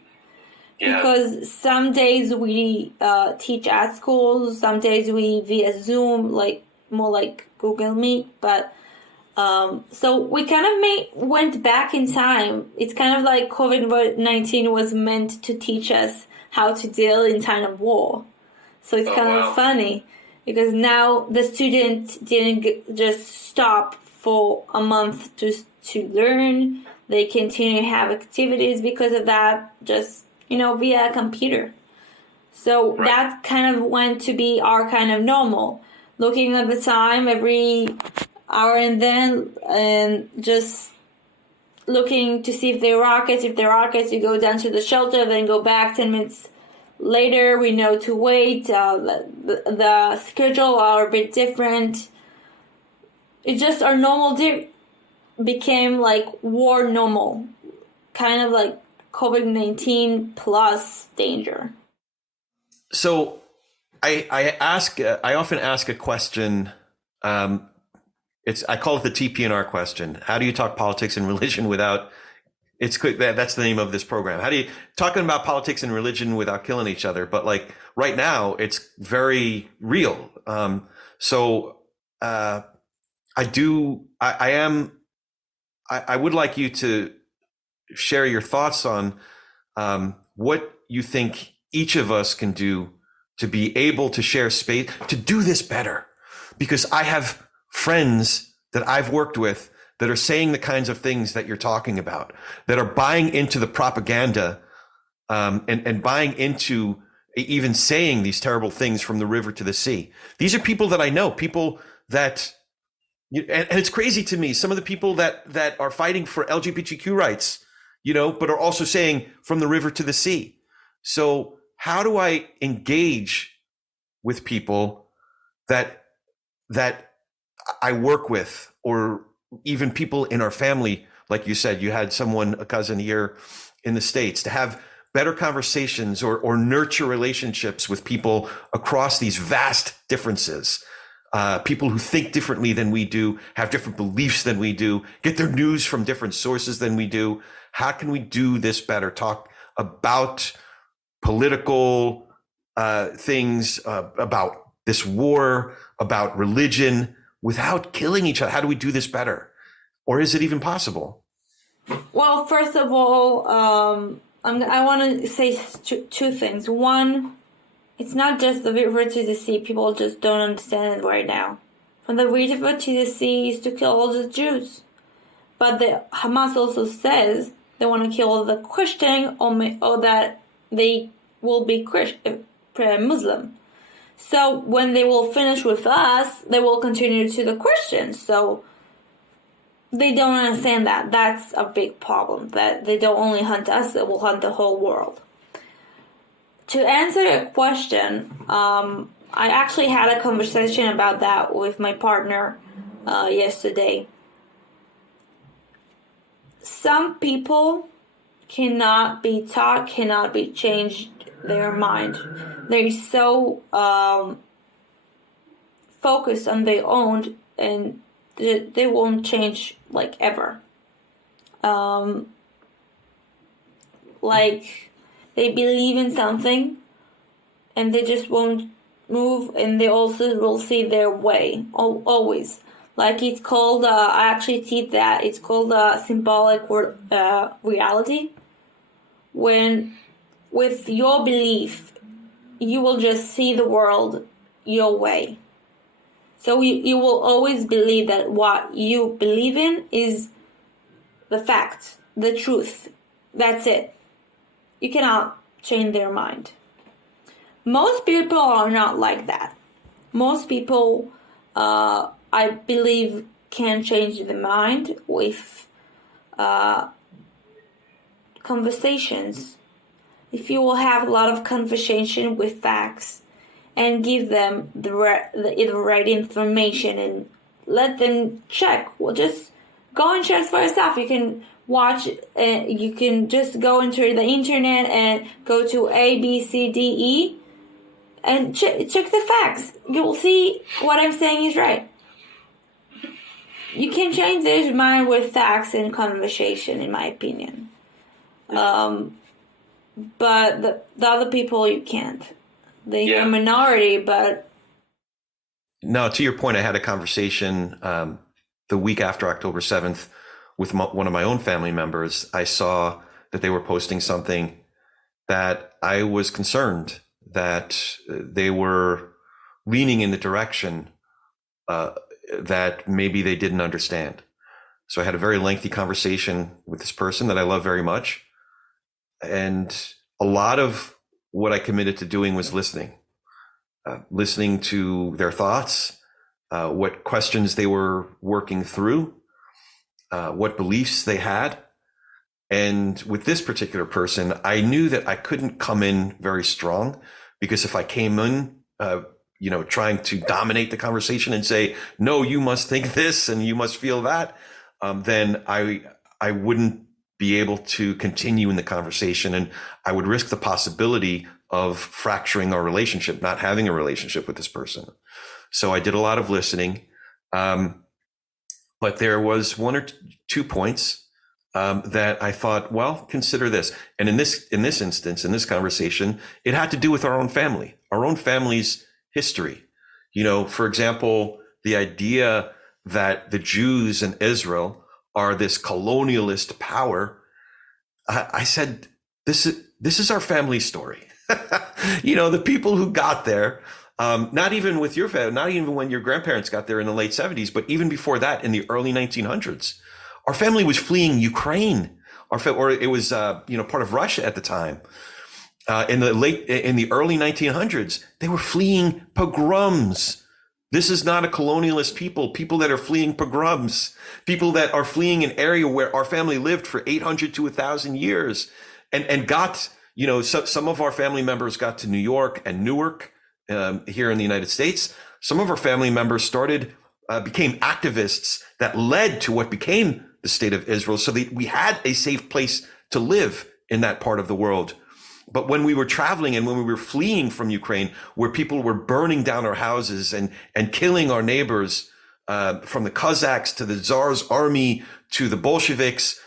Because some days we teach at schools, some days we via Zoom, like more like Google Meet, but so we kind of went back in time. It's kind of like COVID-19 was meant to teach us how to deal in time of war. So it's kind of funny because now the student didn't just stop for a month to learn. They continue to have activities because of that, just, you know, via a computer. So that kind of went to be our kind of normal. Looking at the time every hour and then, and just looking to see if there are rockets. If there are rockets, you go down to the shelter, then go back 10 minutes later. We know to wait. The schedule are a bit different. It just our normal became like war normal, kind of like COVID-19 plus danger. So I often ask a question. I call it the TP&R question. How do you talk politics and religion without? It's quick. That's the name of this program. How do you talking about politics and religion without killing each other? But like right now, it's very real. I would like you to share your thoughts on what you think each of us can do to be able to share space to do this better, because I have friends that I've worked with that are saying the kinds of things that you're talking about, that are buying into the propaganda and buying into even saying these terrible things from the river to the sea. These are people that I know, people that, and it's crazy to me, some of the people that are fighting for LGBTQ rights, but are also saying from the river to the sea. So how do I engage with people that I work with, or even people in our family? Like you said, you had a cousin here in the States, to have better conversations or nurture relationships with people across these vast differences. People who think differently than we do, have different beliefs than we do, get their news from different sources than we do. How can we do this better? Talk about political things, about this war, about religion, without killing each other. How do we do this better? Or is it even possible? Well, first of all, I want to say two things. One, it's not just the river to the sea. People just don't understand it right now. From the river to the sea is to kill all the Jews. But the Hamas also says they want to kill the Christian, or that they will be Muslim. So when they will finish with us, they will continue to the Christians. So they don't understand that. That's a big problem, that they don't only hunt us, they will hunt the whole world. To answer your question, I actually had a conversation about that with my partner yesterday. Some people cannot be taught, cannot be changed their mind. They're so focused on their own, and they won't change ever. They believe in something and they just won't move, and they also will see their way always. It's called, I actually teach that, it's called symbolic reality. When with your belief, you will just see the world your way. So you will always believe that what you believe in is the fact, the truth. That's it. You cannot change their mind. Most people are not like that. Most people, I believe, can change the mind with conversations. If you will have a lot of conversation with facts and give them the right information and let them check, well, just go and check for yourself. You can watch, you can just go into the internet and go to ABCDE and check the facts. You will see what I'm saying is right. You can change their mind with facts and conversation, in my opinion. But the other people, you can't. They're a minority, but... No, to your point, I had a conversation the week after October 7th with one of my own family members. I saw that they were posting something that I was concerned that they were leaning in the direction that maybe they didn't understand. So I had a very lengthy conversation with this person that I love very much. And a lot of what I committed to doing was listening to their thoughts, what questions they were working through, what beliefs they had. And with this particular person, I knew that I couldn't come in very strong, because if I came in, trying to dominate the conversation and say, no, you must think this and you must feel that, then I wouldn't be able to continue in the conversation, and I would risk the possibility of fracturing our relationship, not having a relationship with this person. So I did a lot of listening, but there was one or two points that I thought, well, consider this. And in this instance, in this conversation, it had to do with our own family's history. For example, the idea that the Jews in Israel are this colonialist power. I said, this is our family story. The people who got there, not even with your family, not even when your grandparents got there in the late 70s, but even before that, in the early 1900s, our family was fleeing Ukraine, or it was part of Russia at the time. In the early 1900s, they were fleeing pogroms. This is not a colonialist people that are fleeing pogroms, people that are fleeing an area where our family lived for 800 to 1,000 years and got, some of our family members got to New York and Newark here in the United States. Some of our family members became activists that led to what became the state of Israel. So we had a safe place to live in that part of the world. But when we were traveling and when we were fleeing from Ukraine, where people were burning down our houses and killing our neighbors, from the Cossacks to the Tsar's army to the Bolsheviks,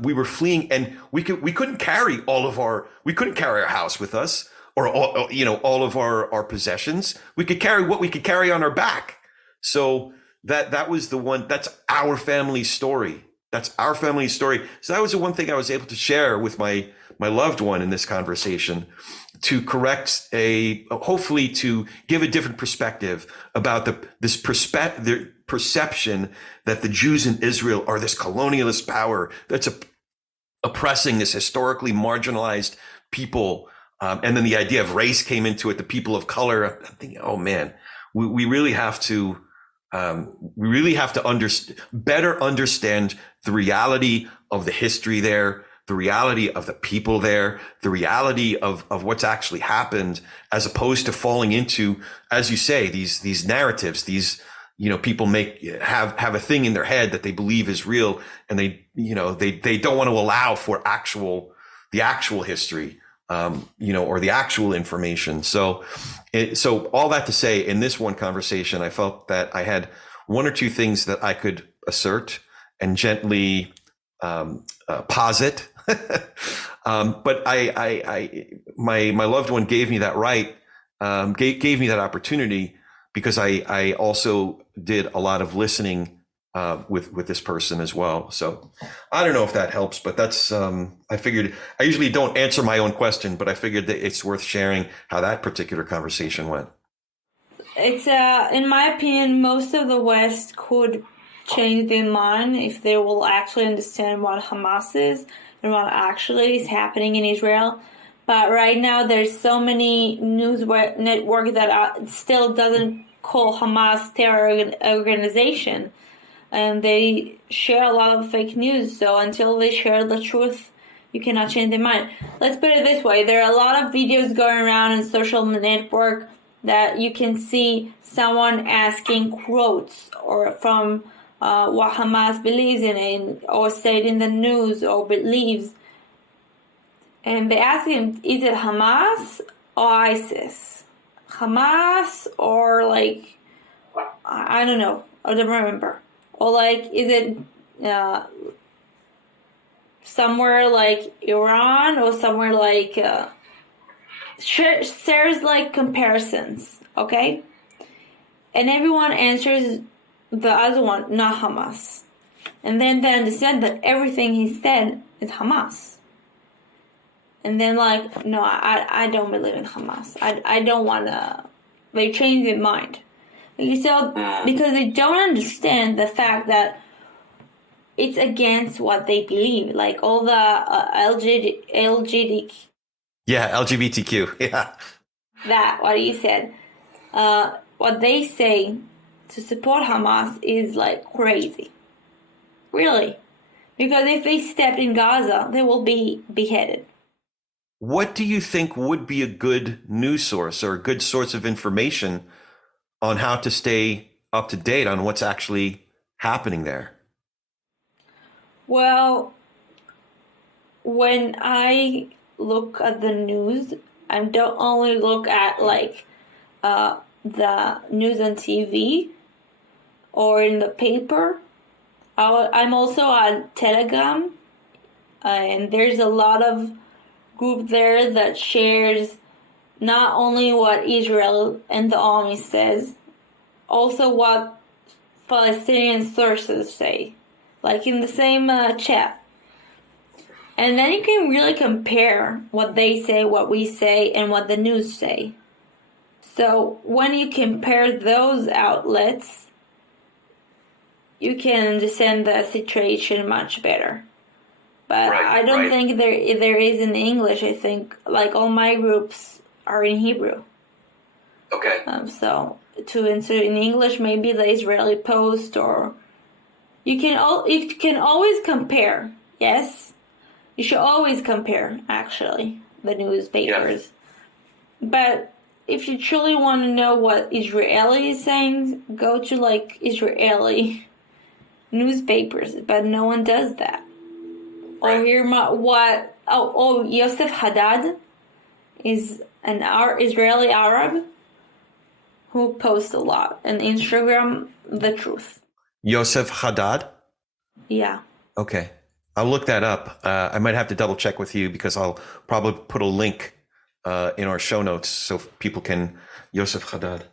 we were fleeing, and we couldn't carry our house with us, or all of our possessions. We could carry what we could carry on our back. So that was the one. That's our family story. That's our family story. So that was the one thing I was able to share with my loved one in this conversation, to correct hopefully to give a different perspective about the perception that the Jews in Israel are this colonialist power that's oppressing this historically marginalized people. And then the idea of race came into it, the people of color. I'm thinking, oh man, we really have to better understand the reality of the history there, the reality of the people there, the reality of what's actually happened, as opposed to falling into, as you say, these narratives, people have a thing in their head that they believe is real, and they don't want to allow for the actual history, or the actual information. So all that to say, in this one conversation, I felt that I had one or two things that I could assert and gently posit. But my loved one gave me that right, gave me that opportunity, because I also did a lot of listening with this person as well. So I don't know if that helps, but that's I figured. I usually don't answer my own question, but I figured that it's worth sharing how that particular conversation went. It's in my opinion, most of the West could change their mind if they will actually understand what Hamas is and what actually is happening in Israel. But right now, there's so many news networks that still doesn't call Hamas terror organization, and they share a lot of fake news. So until they share the truth, you cannot change their mind. Let's put it this way: there are a lot of videos going around in social network that you can see someone asking quotes or from what Hamas believes in, or said in the news, or believes. And they ask him, is it Hamas or ISIS? Hamas or I don't know, I don't remember. Or is it somewhere like Iran, or somewhere shares comparisons, okay? And everyone answers the other one, not Hamas. And then they understand that everything he said is Hamas. And then no, I don't believe in Hamas. I don't want to. They change their mind. Because they don't understand the fact that it's against what they believe. All the LGBTQ. Yeah, LGBTQ. Yeah. That, what you said. What they say to support Hamas is crazy. Really. Because if they step in Gaza, they will be beheaded. What do you think would be a good news source or a good source of information on how to stay up to date on what's actually happening there? Well, when I look at the news, I don't only look at the news on TV or in the paper. I'm also on Telegram, and there's a lot of group there that shares not only what Israel and the army says, also what Palestinian sources say, in the same chat. And then you can really compare what they say, what we say, and what the news say. So when you compare those outlets, you can understand the situation much better. But Right, I don't right. think there is in English. I think like all my groups are in Hebrew. Okay. So to insert in English, maybe the Israeli Post, or you can always compare. Yes, you should always compare. Actually, the newspapers. Yeah. But if you truly want to know what Israeli is saying, go to like Israeli newspapers. But no one does that. Right. Or hear what? Oh, Yosef Haddad is an Israeli Arab who posts a lot on Instagram. The truth. Yosef Haddad? Yeah. Okay. I'll look that up. I might have to double check with you because I'll probably put a link in our show notes so people can. Yosef Haddad.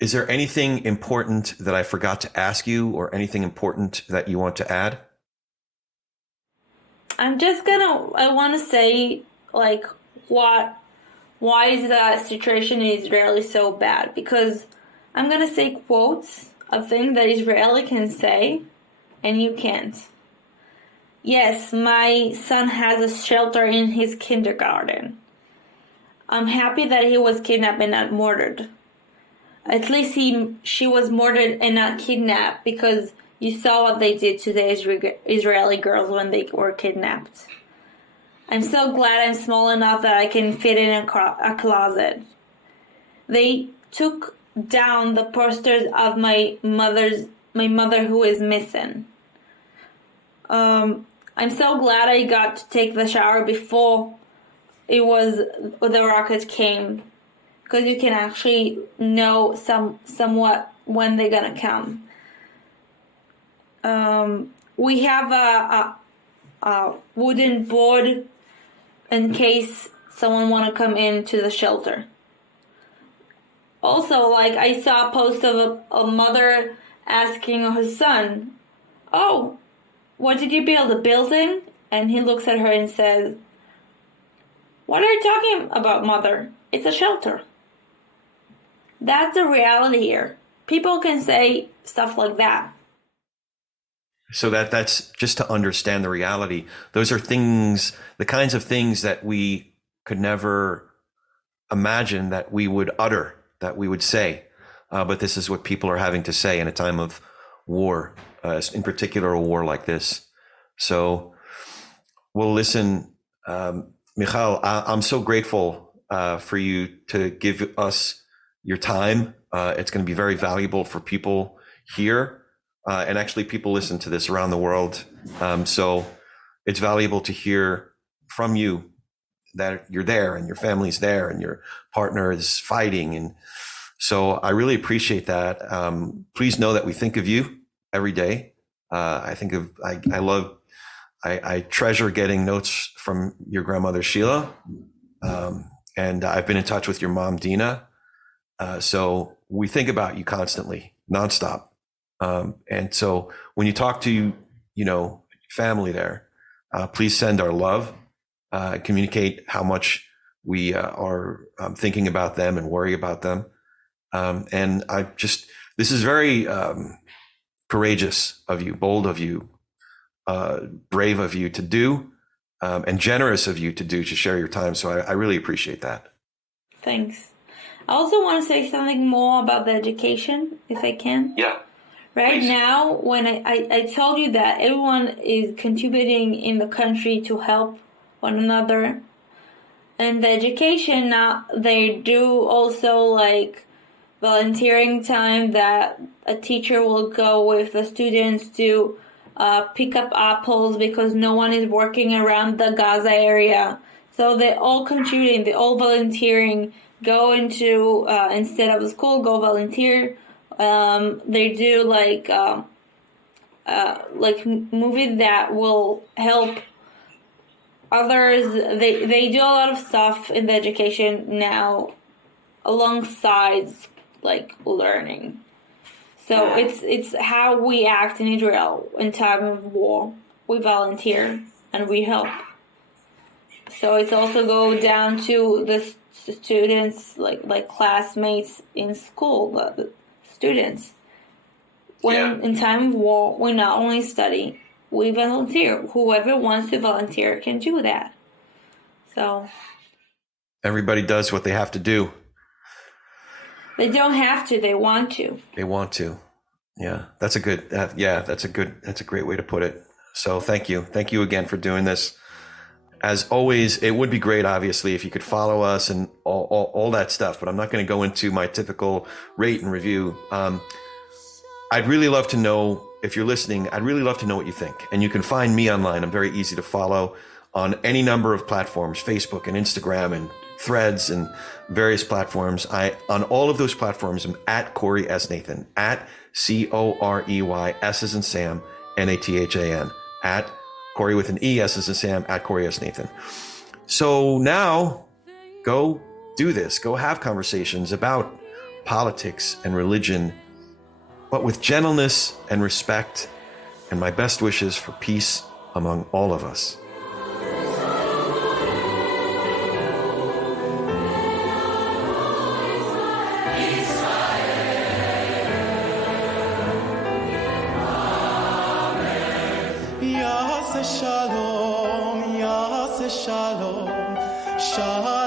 Is there anything important that I forgot to ask you, or anything important that you want to add? I want to say, like, why is the situation in Israel so bad? Because I'm going to say quotes, a thing that Israeli can say, and you can't. Yes, my son has a shelter in his kindergarten. I'm happy that he was kidnapped and not murdered. At least she was murdered and not kidnapped, because you saw what they did to the Israeli girls when they were kidnapped. I'm so glad I'm small enough that I can fit in a closet. They took down the posters of my mother who is missing. I'm so glad I got to take the shower before the rocket came, because you can actually know somewhat when they're gonna come. We have a wooden board in case someone want to come into the shelter. Also, like, I saw a post of a mother asking her son, "Oh, what did you build, a building?" And he looks at her and says, "What are you talking about, mother? It's a shelter." That's the reality here. People can say stuff like that. So that's just to understand the reality. Those are things, the kinds of things that we could never imagine that we would utter, that we would say. But this is what people are having to say in a time of war, in particular a war like this. So, well, listen, Michal, I'm so grateful for you to give us your time. It's going to be very valuable for people here. And actually people listen to this around the world. So it's valuable to hear from you that you're there and your family's there and your partner is fighting. And so I really appreciate that. Please know that we think of you every day. I treasure getting notes from your grandmother, Sheila. And I've been in touch with your mom, Dina. So we think about you constantly, nonstop. And so when you talk to, family there, please send our love, communicate how much we are thinking about them and worry about them. And this is very courageous of you, bold of you, brave of you to do, and generous of you to share your time. So I really appreciate that. Thanks. I also want to say something more about the education, if I can. Yeah. Right now, when I told you that everyone is contributing in the country to help one another, and the education now, they do also like volunteering time that a teacher will go with the students to pick up apples because no one is working around the Gaza area. So they're all contributing, they're all volunteering, go into, instead of school, go volunteer. They do like movies that will help others. They do a lot of stuff in the education now, alongside like learning. So it's how we act in Israel in time of war. We volunteer and we help. So it's also go down to the students, like classmates in school. The students, when in time of war, we not only study, we volunteer. Whoever wants to volunteer can do that. So everybody does what they have to do. They don't have to, they want to. They want to. Yeah, that's a great way to put it. So thank you. Thank you again for doing this. As always, it would be great, obviously, if you could follow us and all that stuff, but I'm not going to go into my typical rate and review. I'd really love to know, if you're listening, I'd really love to know what you think. And you can find me online. I'm very easy to follow on any number of platforms, Facebook and Instagram and Threads and various platforms. On all of those platforms, I'm at Corey S. Nathan, at Corey, S as in Sam, Nathan, at Corey with an E, S as in Sam, at Corey S. Nathan. So now go do this. Go have conversations about politics and religion, but with gentleness and respect, and my best wishes for peace among all of us. Shalom, Shalom, Shalom.